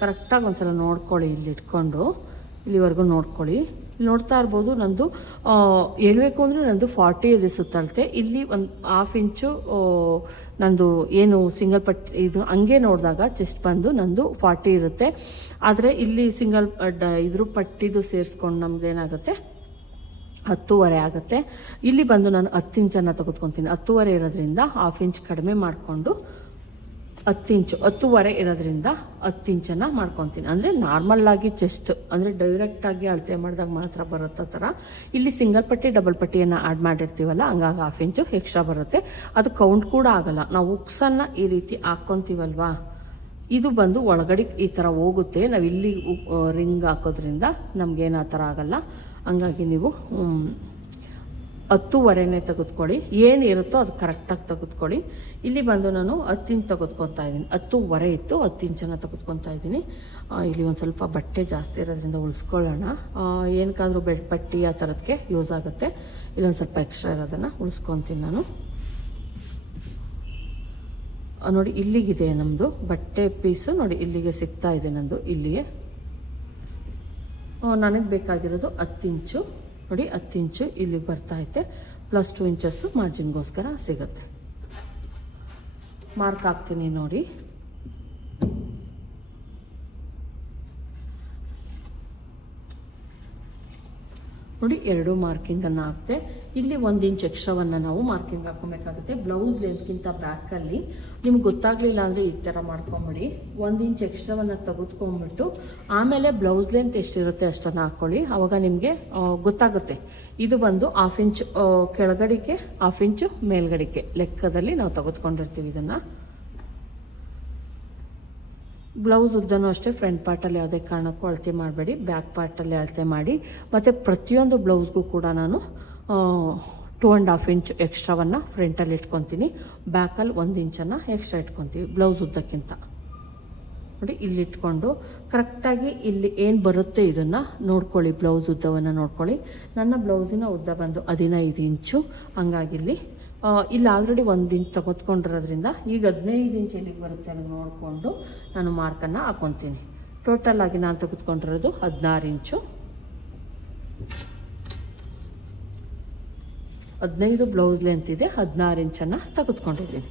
ಕರೆಕ್ಟಾಗಿ ಒಂದ್ಸಲ ನೋಡ್ಕೊಳ್ಳಿ. ಇಲ್ಲಿ ಇಟ್ಕೊಂಡು ಇಲ್ಲಿವರೆಗೂ ನೋಡ್ಕೊಳ್ಳಿ. ನೋಡ್ತಾ ಇರ್ಬೋದು ನಂದು ಹೇಳ್ಬೇಕು ಅಂದರೆ ನಂದು 40 ಇದೆ ಸುತ್ತಳತೆ. ಇಲ್ಲಿ ಒಂದು 1/2 ಇಂಚು ನಂದು ಏನು ಸಿಂಗಲ್ ಪಟ್ಟಿ ಇದು ಹಂಗೆ ನೋಡಿದಾಗ ಚೆಸ್ಟ್ ಬಂದು ನಂದು 40 ಇರುತ್ತೆ. ಆದರೆ ಇಲ್ಲಿ ಸಿಂಗಲ್ ಇದ್ರ ಪಟ್ಟಿದು ಸೇರಿಸ್ಕೊಂಡು ನಮ್ದೇನಾಗುತ್ತೆ 10.5 ಆಗುತ್ತೆ. ಇಲ್ಲಿ ಬಂದು ನಾನು 10 ಇಂಚನ್ನು ತೆಗೆದುಕೊತೀನಿ. 10.5 ಇರೋದ್ರಿಂದ 1/2 ಇಂಚ್ ಕಡಿಮೆ ಮಾಡಿಕೊಂಡು 10 ಇಂಚು 10.5 ಇರೋದ್ರಿಂದ 10 ಇಂಚನ್ನು ಮಾಡ್ಕೊತೀನಿ. ಅಂದರೆ ನಾರ್ಮಲ್ ಆಗಿ ಚೆಸ್ಟ್ ಅಂದರೆ ಡೈರೆಕ್ಟಾಗಿ ಅಳತೆ ಮಾಡಿದಾಗ ಮಾತ್ರ ಬರುತ್ತೆ ಥರ. ಇಲ್ಲಿ ಸಿಂಗಲ್ ಪಟ್ಟಿ ಡಬಲ್ ಪಟ್ಟಿಯನ್ನು ಆ್ಯಡ್ ಮಾಡಿರ್ತೀವಲ್ಲ, ಹಂಗಾಗಿ 1/2 ಇಂಚು ಎಕ್ಸ್ಟ್ರಾ ಬರುತ್ತೆ. ಅದು ಕೌಂಟ್ ಕೂಡ ಆಗಲ್ಲ. ನಾವು ಉಕ್ಸನ್ನು ಈ ರೀತಿ ಹಾಕ್ಕೊತೀವಲ್ವಾ, ಇದು ಬಂದು ಒಳಗಡೆ ಈ ಥರ ಹೋಗುತ್ತೆ. ನಾವು ಇಲ್ಲಿ ರಿಂಗ್ ಹಾಕೋದ್ರಿಂದ ನಮಗೇನು ಆ ಥರ ಆಗಲ್ಲ. ಹಂಗಾಗಿ ನೀವು 10.5 ತೆಗೆದುಕೊಳ್ಳಿ. ಏನಿರುತ್ತೋ ಅದು ಕರೆಕ್ಟಾಗಿ ತೆಗೆದುಕೊಳ್ಳಿ. ಇಲ್ಲಿ ಬಂದು ನಾನು 10 ಇಂಚ್ ತೆಗೆದುಕೊತಾ ಇದ್ದೀನಿ. 10.5 ಇತ್ತು, 10 ಇಂಚನ್ನು ತೆಗೆದುಕೊತಾ ಇದ್ದೀನಿ. ಇಲ್ಲಿ ಒಂದು ಸ್ವಲ್ಪ ಬಟ್ಟೆ ಜಾಸ್ತಿ ಇರೋದ್ರಿಂದ ಉಳಿಸ್ಕೊಳ್ಳೋಣ. ಏನಕ್ಕಾದ್ರೂ ಬೆಡ್ ಪಟ್ಟಿ ಆ ಥರದಕ್ಕೆ ಯೂಸ್ ಆಗುತ್ತೆ. ಇಲ್ಲೊಂದು ಸ್ವಲ್ಪ ಎಕ್ಸ್ಟ್ರಾ ಇರೋದನ್ನು ಉಳಿಸ್ಕೊತೀನಿ ನಾನು. ನೋಡಿ ಇಲ್ಲಿಗಿದೆ ನಮ್ಮದು ಬಟ್ಟೆ ಪೀಸು. ನೋಡಿ ಇಲ್ಲಿಗೆ ಸಿಗ್ತಾ ಇದೆ ನಂದು. ಇಲ್ಲಿಗೆ ನನಗೆ ಬೇಕಾಗಿರೋದು 10 ಇಂಚು. ನೋಡಿ 10 ಇಂಚು ಇಲ್ಲಿಗೆ ಬರ್ತಾ ಐತೆ. ಪ್ಲಸ್ 2 ಇಂಚಸ್ಸು ಮಾರ್ಜಿನ್ಗೋಸ್ಕರ ಸಿಗುತ್ತೆ. ಮಾರ್ಕ್ ಹಾಕ್ತೀನಿ ನೋಡಿ. ನೋಡಿ 2 ಮಾರ್ಕಿಂಗನ್ನು ಹಾಕ್ತೆ. ಇಲ್ಲಿ 1 ಇಂಚ್ ಎಕ್ಸ್ಟ್ರಾವನ್ನು ನಾವು ಮಾರ್ಕಿಂಗ್ ಹಾಕೊಬೇಕಾಗುತ್ತೆ. ಬ್ಲೌಸ್ ಲೆಂತ್ಗಿಂತ ಬ್ಯಾಕಲ್ಲಿ ನಿಮ್ಗೆ ಗೊತ್ತಾಗಲಿಲ್ಲ ಅಂದರೆ ಈ ಥರ ಮಾಡ್ಕೊಂಬಿಡಿ. 1 ಇಂಚ್ ಎಕ್ಸ್ಟ್ರಾವನ್ನು ತೆಗೆದುಕೊಂಡ್ಬಿಟ್ಟು ಆಮೇಲೆ ಬ್ಲೌಸ್ ಲೆಂತ್ ಎಷ್ಟಿರುತ್ತೆ ಅಷ್ಟನ್ನು ಹಾಕ್ಕೊಳ್ಳಿ. ಆವಾಗ ನಿಮಗೆ ಗೊತ್ತಾಗುತ್ತೆ. ಇದು ಬಂದು 1/2 ಇಂಚ್ ಕೆಳಗಡಿಕೆ, 1/2 ಇಂಚು ಮೇಲ್ಗಡಿಕೆ ಲೆಕ್ಕದಲ್ಲಿ ನಾವು ತೆಗೆದುಕೊಂಡಿರ್ತೀವಿ ಇದನ್ನು. ಬ್ಲೌಸ್ ಉದ್ದನೂ ಅಷ್ಟೇ ಫ್ರಂಟ್ ಪಾರ್ಟಲ್ಲಿ ಯಾವುದೇ ಕಾರಣಕ್ಕೂ ಅಳತೆ ಮಾಡಬೇಡಿ, ಬ್ಯಾಕ್ ಪಾರ್ಟಲ್ಲಿ ಅಳತೆ ಮಾಡಿ. ಮತ್ತು ಪ್ರತಿಯೊಂದು ಬ್ಲೌಸ್ಗೂ ಕೂಡ ನಾನು 2.5 ಇಂಚ್ ಎಕ್ಸ್ಟ್ರಾವನ್ನು ಫ್ರಂಟಲ್ಲಿ ಇಟ್ಕೊತೀನಿ. ಬ್ಯಾಕಲ್ಲಿ 1 ಇಂಚನ್ನು ಎಕ್ಸ್ಟ್ರಾ ಇಟ್ಕೊತೀವಿ ಬ್ಲೌಸ್ ಉದ್ದಕ್ಕಿಂತ. ನೋಡಿ ಇಲ್ಲಿ ಇಟ್ಕೊಂಡು ಕರೆಕ್ಟಾಗಿ ಇಲ್ಲಿ ಏನು ಬರುತ್ತೆ ಇದನ್ನು ನೋಡ್ಕೊಳ್ಳಿ. ಬ್ಲೌಸ್ ಉದ್ದವನ್ನು ನೋಡ್ಕೊಳ್ಳಿ. ನನ್ನ ಬ್ಲೌಸಿನ ಉದ್ದ ಬಂದು 15 ಇಂಚು. ಹಂಗಾಗಿ ಇಲ್ಲಿ ಆಲ್ರೆಡಿ 1 ಇಂಚ್ ತೆಗೆದುಕೊಂಡಿರೋದ್ರಿಂದ ಈಗ 15 ಇಂಚ್ ಎಲ್ಲಿಗೆ ಬರುತ್ತೆ ಅನ್ನೋದು ನೋಡಿಕೊಂಡು ನಾನು ಮಾರ್ಕನ್ನು ಹಾಕೊತೀನಿ. ಟೋಟಲ್ ಆಗಿ ನಾನು ತೆಗೆದುಕೊಂಡಿರೋದು 16 ಇಂಚು. 15 ಬ್ಲೌಸ್ ಲೆಂತ್ ಇದೆ, 16 ಇಂಚನ್ನು ತೆಗೆದುಕೊಂಡಿದ್ದೀನಿ.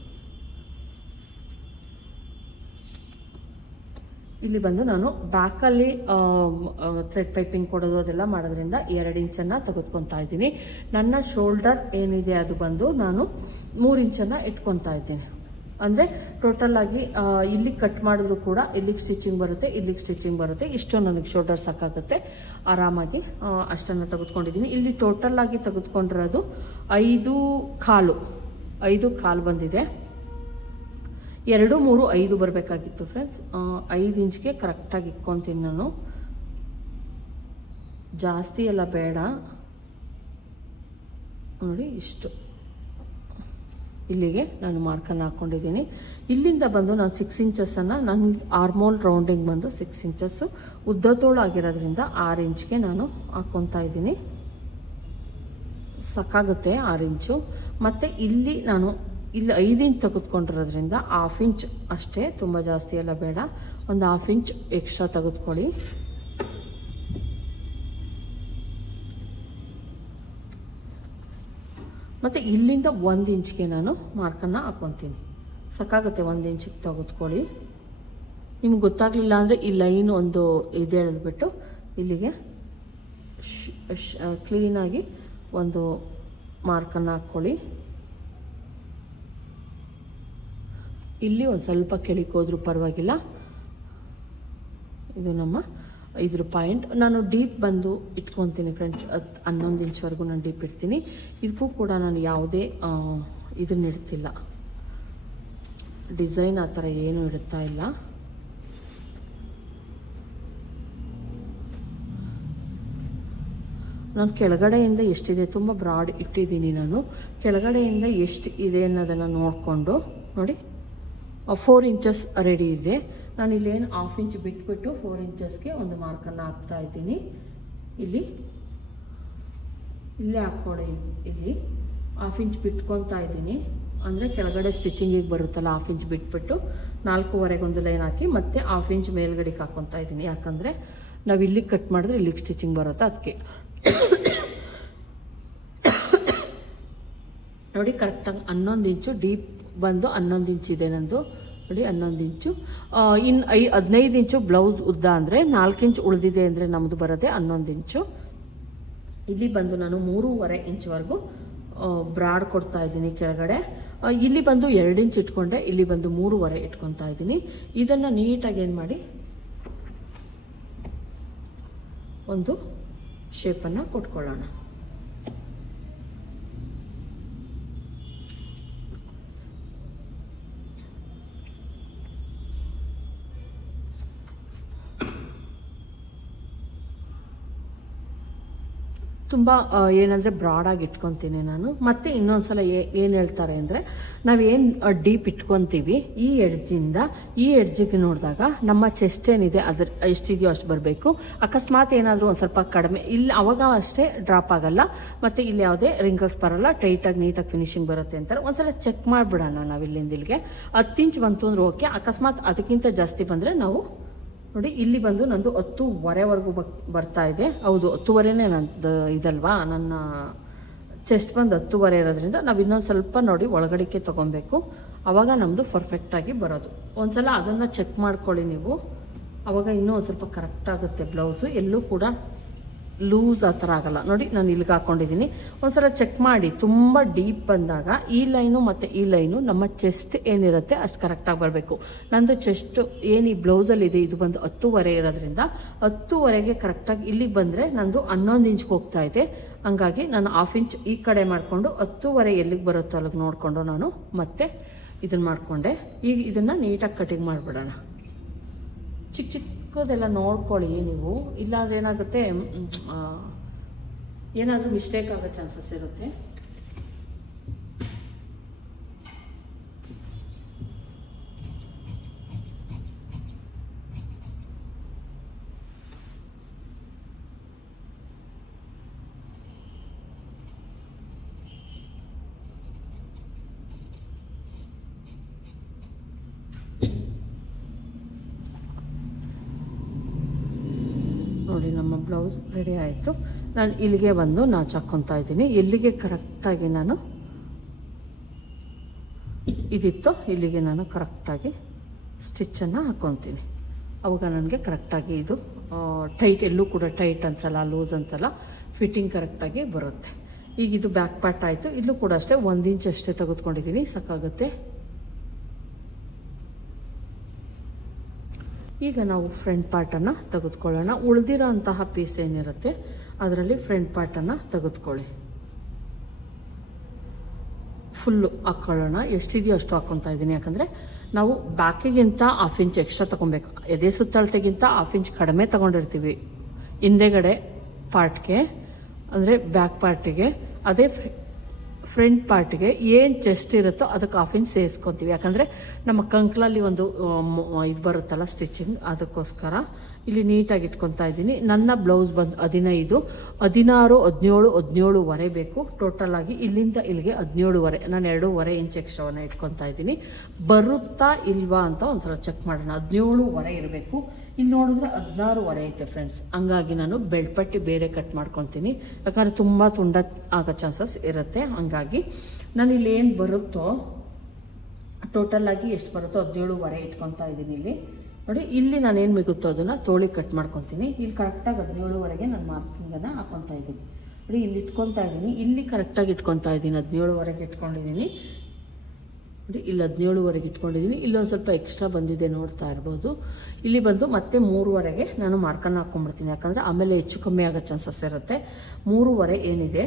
ಇಲ್ಲಿ ಬಂದು ನಾನು ಬ್ಯಾಕಲ್ಲಿ ಥ್ರೆಡ್ ಪೈಪಿಂಗ್ ಕೊಡೋದು ಅದೆಲ್ಲ ಮಾಡೋದ್ರಿಂದ 2 ಇಂಚನ್ನು ತೆಗೆದುಕೊತಾ ಇದ್ದೀನಿ. ನನ್ನ ಶೋಲ್ಡರ್ ಏನಿದೆ ಅದು ಬಂದು ನಾನು 3 ಇಂಚನ್ನು ಇಟ್ಕೊತಾ ಇದ್ದೀನಿ. ಅಂದರೆ ಟೋಟಲ್ ಆಗಿ ಇಲ್ಲಿಗೆ ಕಟ್ ಮಾಡಿದ್ರು ಕೂಡ ಇಲ್ಲಿಗೆ ಸ್ಟಿಚಿಂಗ್ ಬರುತ್ತೆ, ಇಲ್ಲಿಗೆ ಸ್ಟಿಚಿಂಗ್ ಬರುತ್ತೆ. ಇಷ್ಟು ನನಗೆ ಶೋಲ್ಡರ್ ಸಾಕಾಗುತ್ತೆ. ಆರಾಮಾಗಿ ಅಷ್ಟನ್ನು ತೆಗೆದುಕೊಂಡಿದ್ದೀನಿ. ಇಲ್ಲಿ ಟೋಟಲ್ ಆಗಿ ತೆಗೆದುಕೊಂಡಿರೋದು 5 ಕಾಲು ಬಂದಿದೆ. 2, 3, 5 ಬರಬೇಕಾಗಿತ್ತು ಫ್ರೆಂಡ್ಸ್. 5 ಇಂಚ್ಗೆ ಕರೆಕ್ಟಾಗಿ ಇಕ್ಕೊತೀನಿ ನಾನು. ಜಾಸ್ತಿ ಎಲ್ಲ ಬೇಡ. ನೋಡಿ ಇಷ್ಟು ಇಲ್ಲಿಗೆ ನಾನು ಮಾರ್ಕನ್ನು ಹಾಕ್ಕೊಂಡಿದ್ದೀನಿ. ಇಲ್ಲಿಂದ ಬಂದು ನಾನು 6 ಇಂಚಸ್ಸನ್ನು ನನಗೆ ಆರ್ಮೋಲ್ ರೌಂಡಿಂಗ್ ಬಂದು 6 ಇಂಚಸ್ಸು ಉದ್ದ ತೋಳು ಆಗಿರೋದ್ರಿಂದ 6 ಇಂಚ್ಗೆ ನಾನು ಹಾಕ್ಕೊತಾ ಇದ್ದೀನಿ. ಸಾಕಾಗುತ್ತೆ 6 ಇಂಚು. ಮತ್ತು ಇಲ್ಲಿ ನಾನು 5 ಇಂಚ್ ತೆಗೆದುಕೊಂಡಿರೋದ್ರಿಂದ 1/2 ಇಂಚ್ ಅಷ್ಟೇ, ತುಂಬ ಜಾಸ್ತಿ ಎಲ್ಲ ಬೇಡ. ಒಂದು 1/2 ಇಂಚ್ ಎಕ್ಸ್ಟ್ರಾ ತೆಗೆದುಕೊಳ್ಳಿ. ಮತ್ತು ಇಲ್ಲಿಂದ 1 ಇಂಚ್ಗೆ ನಾನು ಮಾರ್ಕನ್ನು ಹಾಕ್ಕೊತೀನಿ. ಸಾಕಾಗುತ್ತೆ 1 ಇಂಚಿಗೆ ತೆಗೆದುಕೊಳ್ಳಿ. ನಿಮ್ಗೆ ಗೊತ್ತಾಗಲಿಲ್ಲ ಅಂದರೆ ಈ ಲೈನ್ ಒಂದು ಇದು ಎಳೆದ್ಬಿಟ್ಟು ಇಲ್ಲಿಗೆ ಕ್ಲೀನಾಗಿ ಒಂದು ಮಾರ್ಕನ್ನು ಹಾಕ್ಕೊಳ್ಳಿ. ಇಲ್ಲಿ ಒಂದು ಸ್ವಲ್ಪ ಕೆಳಗೆ ಹೋದ್ರೂ ಪರವಾಗಿಲ್ಲ. ಇದು ನಮ್ಮ ಇದ್ರ ಪಾಯಿಂಟ್. ನಾನು ಡೀಪ್ ಬಂದು ಇಟ್ಕೊತೀನಿ ಫ್ರೆಂಡ್ಸ್. 11 ಇಂಚ್ವರೆಗೂ ನಾನು ಡೀಪ್ ಇಡ್ತೀನಿ. ಇದಕ್ಕೂ ಕೂಡ ನಾನು ಯಾವುದೇ ಇದನ್ನ ಇಡ್ತಿಲ್ಲ, ಡಿಸೈನ್ ಆ ಥರ ಏನೂ ಇಡ್ತಾ ಇಲ್ಲ. ನಾನು ಕೆಳಗಡೆಯಿಂದ ಎಷ್ಟಿದೆ, ತುಂಬ ಬ್ರಾಡ್ ಇಟ್ಟಿದ್ದೀನಿ ನಾನು. ಕೆಳಗಡೆಯಿಂದ ಎಷ್ಟು ಇದೆ ಅನ್ನೋದನ್ನು ನೋಡಿಕೊಂಡು ನೋಡಿ 4 ಇಂಚಸ್ ರೆಡಿ ಇದೆ. ನಾನು ಇಲ್ಲೇನು 1/2 ಇಂಚ್ ಬಿಟ್ಬಿಟ್ಟು 4 ಇಂಚಸ್ಗೆ ಒಂದು ಮಾರ್ಕನ್ನು ಹಾಕ್ತಾ ಇದ್ದೀನಿ. ಇಲ್ಲೇ ಹಾಕ್ಕೊಳ್ಳಿ. ಇಲ್ಲಿ 1/2 ಇಂಚ್ ಬಿಟ್ಕೊತಾ ಇದ್ದೀನಿ. ಅಂದರೆ ಕೆಳಗಡೆ ಸ್ಟಿಚಿಂಗಿಗೆ ಬರುತ್ತಲ್ಲ 1/2 ಇಂಚ್ ಬಿಟ್ಬಿಟ್ಟು 4.5 ಒಂದು ಲೈನ್ ಹಾಕಿ ಮತ್ತೆ 1/2 ಇಂಚ್ ಮೇಲ್ಗಡೆಗೆ ಹಾಕ್ಕೊತಾ ಇದ್ದೀನಿ. ಯಾಕಂದರೆ ನಾವು ಇಲ್ಲಿಗೆ ಕಟ್ ಮಾಡಿದ್ರೆ ಇಲ್ಲಿಗೆ ಸ್ಟಿಚಿಂಗ್ ಬರುತ್ತೆ, ಅದಕ್ಕೆ. ನೋಡಿ ಕರೆಕ್ಟಾಗಿ 11 ಇಂಚು ಡೀಪ್ ಬಂದು 11 ಇಂಚ್ ಇದೆ ನಂದು. ನೋಡಿ 11 ಇಂಚು. ಇನ್ನು 15 ಇಂಚು ಬ್ಲೌಸ್ ಉದ್ದ ಅಂದರೆ 4 ಇಂಚ್ ಉಳಿದಿದೆ ಅಂದರೆ ನಮ್ಮದು ಬರೋದೆ 11 ಇಂಚು. ಇಲ್ಲಿ ಬಂದು ನಾನು 3.5 ಇಂಚ್ವರೆಗೂ ಬ್ರಾಡ್ ಕೊಡ್ತಾ ಇದ್ದೀನಿ ಕೆಳಗಡೆ. ಇಲ್ಲಿ ಬಂದು 2 ಇಂಚ್ ಇಟ್ಕೊಂಡೆ, ಇಲ್ಲಿ ಬಂದು 3.5 ಇಟ್ಕೊತಾ ಇದ್ದೀನಿ. ಇದನ್ನು ನೀಟಾಗಿ ಏನು ಮಾಡಿ ಒಂದು ಶೇಪನ್ನು ಕೊಟ್ಕೊಳ್ಳೋಣ. ತುಂಬ ಏನಂದರೆ ಬ್ರಾಡಾಗಿ ಇಟ್ಕೊತೀನಿ ನಾನು. ಮತ್ತು ಇನ್ನೊಂದ್ಸಲ ಏನು ಹೇಳ್ತಾರೆ ಅಂದರೆ, ನಾವೇನು ಡೀಪ್ ಇಟ್ಕೊತೀವಿ ಈ ಎಡ್ಜಿಂದ ಈ ಎಡ್ಜಿಗೆ ನೋಡಿದಾಗ ನಮ್ಮ ಚೆಸ್ಟ್ ಏನಿದೆ ಅದ್ರ ಎಷ್ಟಿದೆಯೋ ಅಷ್ಟು ಬರಬೇಕು. ಅಕಸ್ಮಾತ್ ಏನಾದರೂ ಒಂದು ಸ್ವಲ್ಪ ಕಡಿಮೆ ಇಲ್ಲಿ ಅವಾಗ ಅಷ್ಟೇ ಡ್ರಾಪ್ ಆಗಲ್ಲ, ಮತ್ತು ಇಲ್ಲಿ ಯಾವುದೇ ರಿಂಗಲ್ಸ್ ಬರಲ್ಲ, ಟೈಟಾಗಿ ನೀಟಾಗಿ ಫಿನಿಶಿಂಗ್ ಬರುತ್ತೆ ಅಂತಾರೆ. ಒಂದ್ಸಲ ಚೆಕ್ ಮಾಡಿಬಿಡೋಣ ನಾವು ಇಲ್ಲಿಂದ ಇಲ್ಲಿಗೆ. 10 ಇಂಚ್ ಬಂತು ಅಂದ್ರೆ ಓಕೆ. ಅಕಸ್ಮಾತ್ ಅದಕ್ಕಿಂತ ಜಾಸ್ತಿ ಬಂದರೆ ನಾವು ನೋಡಿ ಇಲ್ಲಿ ಬಂದು ನಂದು 10:15ವರೆಗೂ ಬರ್ತಾ ಇದೆ. ಹೌದು 10:15ನೇ ನಂದು ಇದಲ್ವಾ, ನನ್ನ ಚೆಸ್ಟ್ ಬಂದು 10:15 ಇರೋದ್ರಿಂದ ನಾವು ಇನ್ನೊಂದು ಸ್ವಲ್ಪ ನೋಡಿ ಒಳಗಡೆಗೆ ತೊಗೊಬೇಕು. ಆವಾಗ ನಮ್ಮದು ಪರ್ಫೆಕ್ಟಾಗಿ ಬರೋದು. ಒಂದ್ಸಲ ಅದನ್ನು ಚೆಕ್ ಮಾಡ್ಕೊಳ್ಳಿ ನೀವು, ಆವಾಗ ಇನ್ನೂ ಒಂದು ಸ್ವಲ್ಪ ಕರೆಕ್ಟ್ ಆಗುತ್ತೆ ಬ್ಲೌಸು. ಎಲ್ಲೂ ಕೂಡ ಲೂಸ್ ಆ ಥರ ಆಗಲ್ಲ. ನೋಡಿ ನಾನು ಇಲ್ಲಿಗೆ ಹಾಕ್ಕೊಂಡಿದ್ದೀನಿ. ಒಂದ್ಸಲ ಚೆಕ್ ಮಾಡಿ. ತುಂಬ ಡೀಪ್ ಬಂದಾಗ ಈ ಲೈನು ಮತ್ತು ಈ ಲೈನು ನಮ್ಮ ಚೆಸ್ಟ್ ಏನಿರುತ್ತೆ ಅಷ್ಟು ಕರೆಕ್ಟಾಗಿ ಬರಬೇಕು. ನಂದು ಚೆಸ್ಟ್ ಏನು ಈ ಬ್ಲೌಸಲ್ಲಿದೆ ಇದು ಬಂದು 10:15 ಇರೋದ್ರಿಂದ 10:15ಗೆ ಕರೆಕ್ಟಾಗಿ ಇಲ್ಲಿಗೆ ಬಂದರೆ ನಂದು 11 ಇಂಚ್ಗೆ ಹೋಗ್ತಾ ಇದೆ. ಹಂಗಾಗಿ ನಾನು 1/2 ಇಂಚ್ ಈ ಕಡೆ ಮಾಡಿಕೊಂಡು 10:15 ಎಲ್ಲಿಗೆ ಬರುತ್ತೋ ಅಲ್ಲಿಗೆ ನೋಡಿಕೊಂಡು ನಾನು ಮತ್ತೆ ಇದನ್ನು ಮಾಡಿಕೊಂಡೆ. ಈಗ ಇದನ್ನು ನೀಟಾಗಿ ಕಟಿಂಗ್ ಮಾಡಿಬಿಡೋಣ. ಚಿಕ್ಕ ಚಿಕ್ಕದೆಲ್ಲ ನೋಡ್ಕೊಳ್ಳಿ ನೀವು, ಇಲ್ಲಾಂದ್ರೆ ಏನಾಗುತ್ತೆ, ಏನಾದರೂ ಮಿಸ್ಟೇಕ್ ಆಗೋ ಚಾನ್ಸಸ್ ಇರುತ್ತೆ. ನೋಡಿ ನಮ್ಮ ಬ್ಲೌಸ್ ರೆಡಿ ಆಯಿತು. ನಾನು ಇಲ್ಲಿಗೆ ಬಂದು ನಾಚ್ ಹಾಕ್ಕೊತಾ ಇದ್ದೀನಿ. ಎಲ್ಲಿಗೆ ಕರೆಕ್ಟಾಗಿ ನಾನು ಇದಿತ್ತು ಇಲ್ಲಿಗೆ ನಾನು ಕರೆಕ್ಟಾಗಿ ಸ್ಟಿಚ್ಚನ್ನು ಹಾಕ್ಕೊತೀನಿ. ಅವಾಗ ನನಗೆ ಕರೆಕ್ಟಾಗಿ ಇದು ಟೈಟ್, ಎಲ್ಲೂ ಕೂಡ ಟೈಟ್ ಅನ್ಸಲ್ಲ, ಲೂಸ್ ಅನ್ಸಲ್ಲ, ಫಿಟ್ಟಿಂಗ್ ಕರೆಕ್ಟಾಗಿ ಬರುತ್ತೆ. ಈಗ ಇದು ಬ್ಯಾಕ್ ಪಾರ್ಟ್ ಆಯಿತು. ಇಲ್ಲೂ ಕೂಡ ಅಷ್ಟೇ 1 ಇಂಚ್ ಅಷ್ಟೇ ತೆಗೆದುಕೊಂಡಿದ್ದೀನಿ, ಸಾಕಾಗುತ್ತೆ. ಈಗ ನಾವು ಫ್ರಂಟ್ ಪಾರ್ಟನ್ನು ತೆಗೆದುಕೊಳ್ಳೋಣ. ಉಳಿದಿರೋ ಅಂತಹ ಪೀಸ್ ಏನಿರುತ್ತೆ ಅದರಲ್ಲಿ ಫ್ರಂಟ್ ಪಾರ್ಟನ್ನು ತೆಗೆದುಕೊಳ್ಳಿ. ಫುಲ್ಲು ಹಾಕ್ಕೊಳ್ಳೋಣ. ಎಷ್ಟಿದೆಯೋ ಅಷ್ಟು ಹಾಕ್ಕೊತಾ ಇದ್ದೀನಿ. ಯಾಕಂದರೆ ನಾವು ಬ್ಯಾಕಿಗಿಂತ 1/2 ಇಂಚ್ ಎಕ್ಸ್ಟ್ರಾ ತೊಗೊಬೇಕು. ಎದೆ ಸುತ್ತಳತೆಗಿಂತ 1/2 ಇಂಚ್ ಕಡಿಮೆ ತೊಗೊಂಡಿರ್ತೀವಿ ಹಿಂದೆಗಡೆ ಪಾರ್ಟ್ಗೆ, ಅಂದರೆ ಬ್ಯಾಕ್ ಪಾರ್ಟಿಗೆ. ಅದೇ ಫ್ರಂಟ್ ಪಾರ್ಟಿಗೆ ಏನು ಚೆಸ್ಟ್ ಇರುತ್ತೋ ಅದಕ್ಕೆ 1/2 ಇಂಚ್ ಸೇರಿಸ್ಕೊತೀವಿ. ಯಾಕಂದರೆ ನಮ್ಮ ಕಂಕ್ಳಲ್ಲಿ ಒಂದು ಇದು ಬರುತ್ತಲ್ಲ ಸ್ಟಿಚಿಂಗ್, ಅದಕ್ಕೋಸ್ಕರ ಇಲ್ಲಿ ನೀಟಾಗಿ ಇಟ್ಕೊತಾ ಇದ್ದೀನಿ. ನನ್ನ ಬ್ಲೌಸ್ ಬಂದು 15, 16, 17, 17.5 ಬೇಕು ಟೋಟಲ್ ಆಗಿ. ಇಲ್ಲಿಂದ ಇಲ್ಲಿಗೆ 17.5. ನಾನು 2.5 ಇಂಚ್ ಎಕ್ಸ್ಟ್ರಾವನ್ನು ಇಟ್ಕೊತಾ ಇದ್ದೀನಿ. ಬರುತ್ತಾ ಇಲ್ವಾ ಅಂತ ಒಂದ್ಸಲ ಚೆಕ್ ಮಾಡೋಣ. 17.5 ಇರಬೇಕು. ಇಲ್ಲಿ ನೋಡಿದ್ರೆ 16.5 ಐತೆ ಫ್ರೆಂಡ್ಸ್. ಹಂಗಾಗಿ ನಾನು ಬೆಲ್ಟ್ ಪಟ್ಟಿ ಬೇರೆ ಕಟ್ ಮಾಡ್ಕೊತೀನಿ, ಯಾಕಂದರೆ ತುಂಬ ತುಂಡ ಆಗೋ ಚಾನ್ಸಸ್ ಇರುತ್ತೆ. ಹಂಗಾಗಿ ನಾನು ಇಲ್ಲಿ ಏನು ಬರುತ್ತೋ ಟೋಟಲ್ ಆಗಿ ಎಷ್ಟು ಬರುತ್ತೋ 17.5 ಇಟ್ಕೊತಾ ಇದ್ದೀನಿ. ಇಲ್ಲಿ ನೋಡಿ, ಇಲ್ಲಿ ನಾನು ಏನು ಮಿಗುತ್ತೋ ಅದನ್ನು ತೋಳಿಗೆ ಕಟ್ ಮಾಡ್ಕೊತೀನಿ. ಇಲ್ಲಿ ಕರೆಕ್ಟಾಗಿ 17.5ಗೆ ನಾನು ಮಾರ್ಕಿಂಗನ್ನು ಹಾಕ್ಕೊತಾ ಇದ್ದೀನಿ. ನೋಡಿ ಇಲ್ಲಿ ಇಟ್ಕೊತಾ ಇದ್ದೀನಿ, ಇಲ್ಲಿ ಕರೆಕ್ಟಾಗಿ ಇಟ್ಕೊತಾ ಇದ್ದೀನಿ. 17.5ಗೆ ಇಟ್ಕೊಂಡಿದ್ದೀನಿ. ನೋಡಿ ಇಲ್ಲಿ 17.5ಗೆ ಇಟ್ಕೊಂಡಿದ್ದೀನಿ. ಇಲ್ಲೊಂದು ಸ್ವಲ್ಪ ಎಕ್ಸ್ಟ್ರಾ ಬಂದಿದೆ, ನೋಡ್ತಾ ಇರ್ಬೋದು. ಇಲ್ಲಿ ಬಂದು ಮತ್ತೆ 3.5ಗೆ ನಾನು ಮಾರ್ಕನ್ನು ಹಾಕ್ಕೊಂಡ್ಬಿಡ್ತೀನಿ. ಯಾಕಂದರೆ ಆಮೇಲೆ ಹೆಚ್ಚು ಕಮ್ಮಿ ಆಗೋ ಚಾನ್ಸಸ್ ಇರುತ್ತೆ. 3.5 ಏನಿದೆ,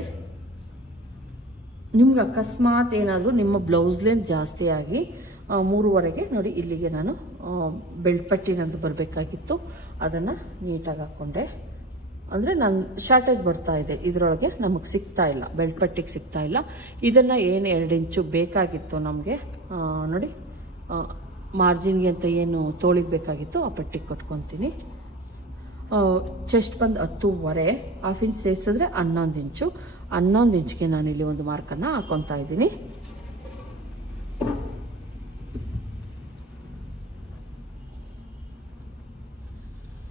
ನಿಮ್ಗೆ ಅಕಸ್ಮಾತ್ ಏನಾದರೂ ನಿಮ್ಮ ಬ್ಲೌಸ್ ಲೆಂತ್ ಜಾಸ್ತಿ ಆಗಿ 3.5ಗೆ ನೋಡಿ ಇಲ್ಲಿಗೆ ನಾನು ಬೆಲ್ಟ್ ಪಟ್ಟಿ ನಂದು ಬರಬೇಕಾಗಿತ್ತು, ಅದನ್ನು ನೀಟಾಗಿ ಹಾಕ್ಕೊಂಡೆ. ಅಂದರೆ ನಾನು ಶಾರ್ಟೇಜ್ ಬರ್ತಾ ಇದೆ, ಇದರೊಳಗೆ ನಮಗೆ ಸಿಗ್ತಾ ಇಲ್ಲ, ಬೆಲ್ಟ್ ಪಟ್ಟಿಗೆ ಸಿಗ್ತಾ ಇಲ್ಲ. ಇದನ್ನು ಏನು 2 ಇಂಚು ಬೇಕಾಗಿತ್ತು ನಮಗೆ, ನೋಡಿ ಮಾರ್ಜಿನ್ಗೆ ಅಂತ ಏನು ತೋಳಿಗೆ ಬೇಕಾಗಿತ್ತು ಆ ಪಟ್ಟಿಗೆ ಕೊಟ್ಕೊತೀನಿ. ಚೆಸ್ಟ್ ಬಂದು 10.5, 1/2 ಇಂಚ್ ಸೇರಿಸಿದ್ರೆ 11 ಇಂಚು. 11 ಇಂಚ್ಗೆ ನಾನಿಲ್ಲಿ ಒಂದು ಮಾರ್ಕನ್ನು ಹಾಕ್ಕೊತಾ ಇದ್ದೀನಿ.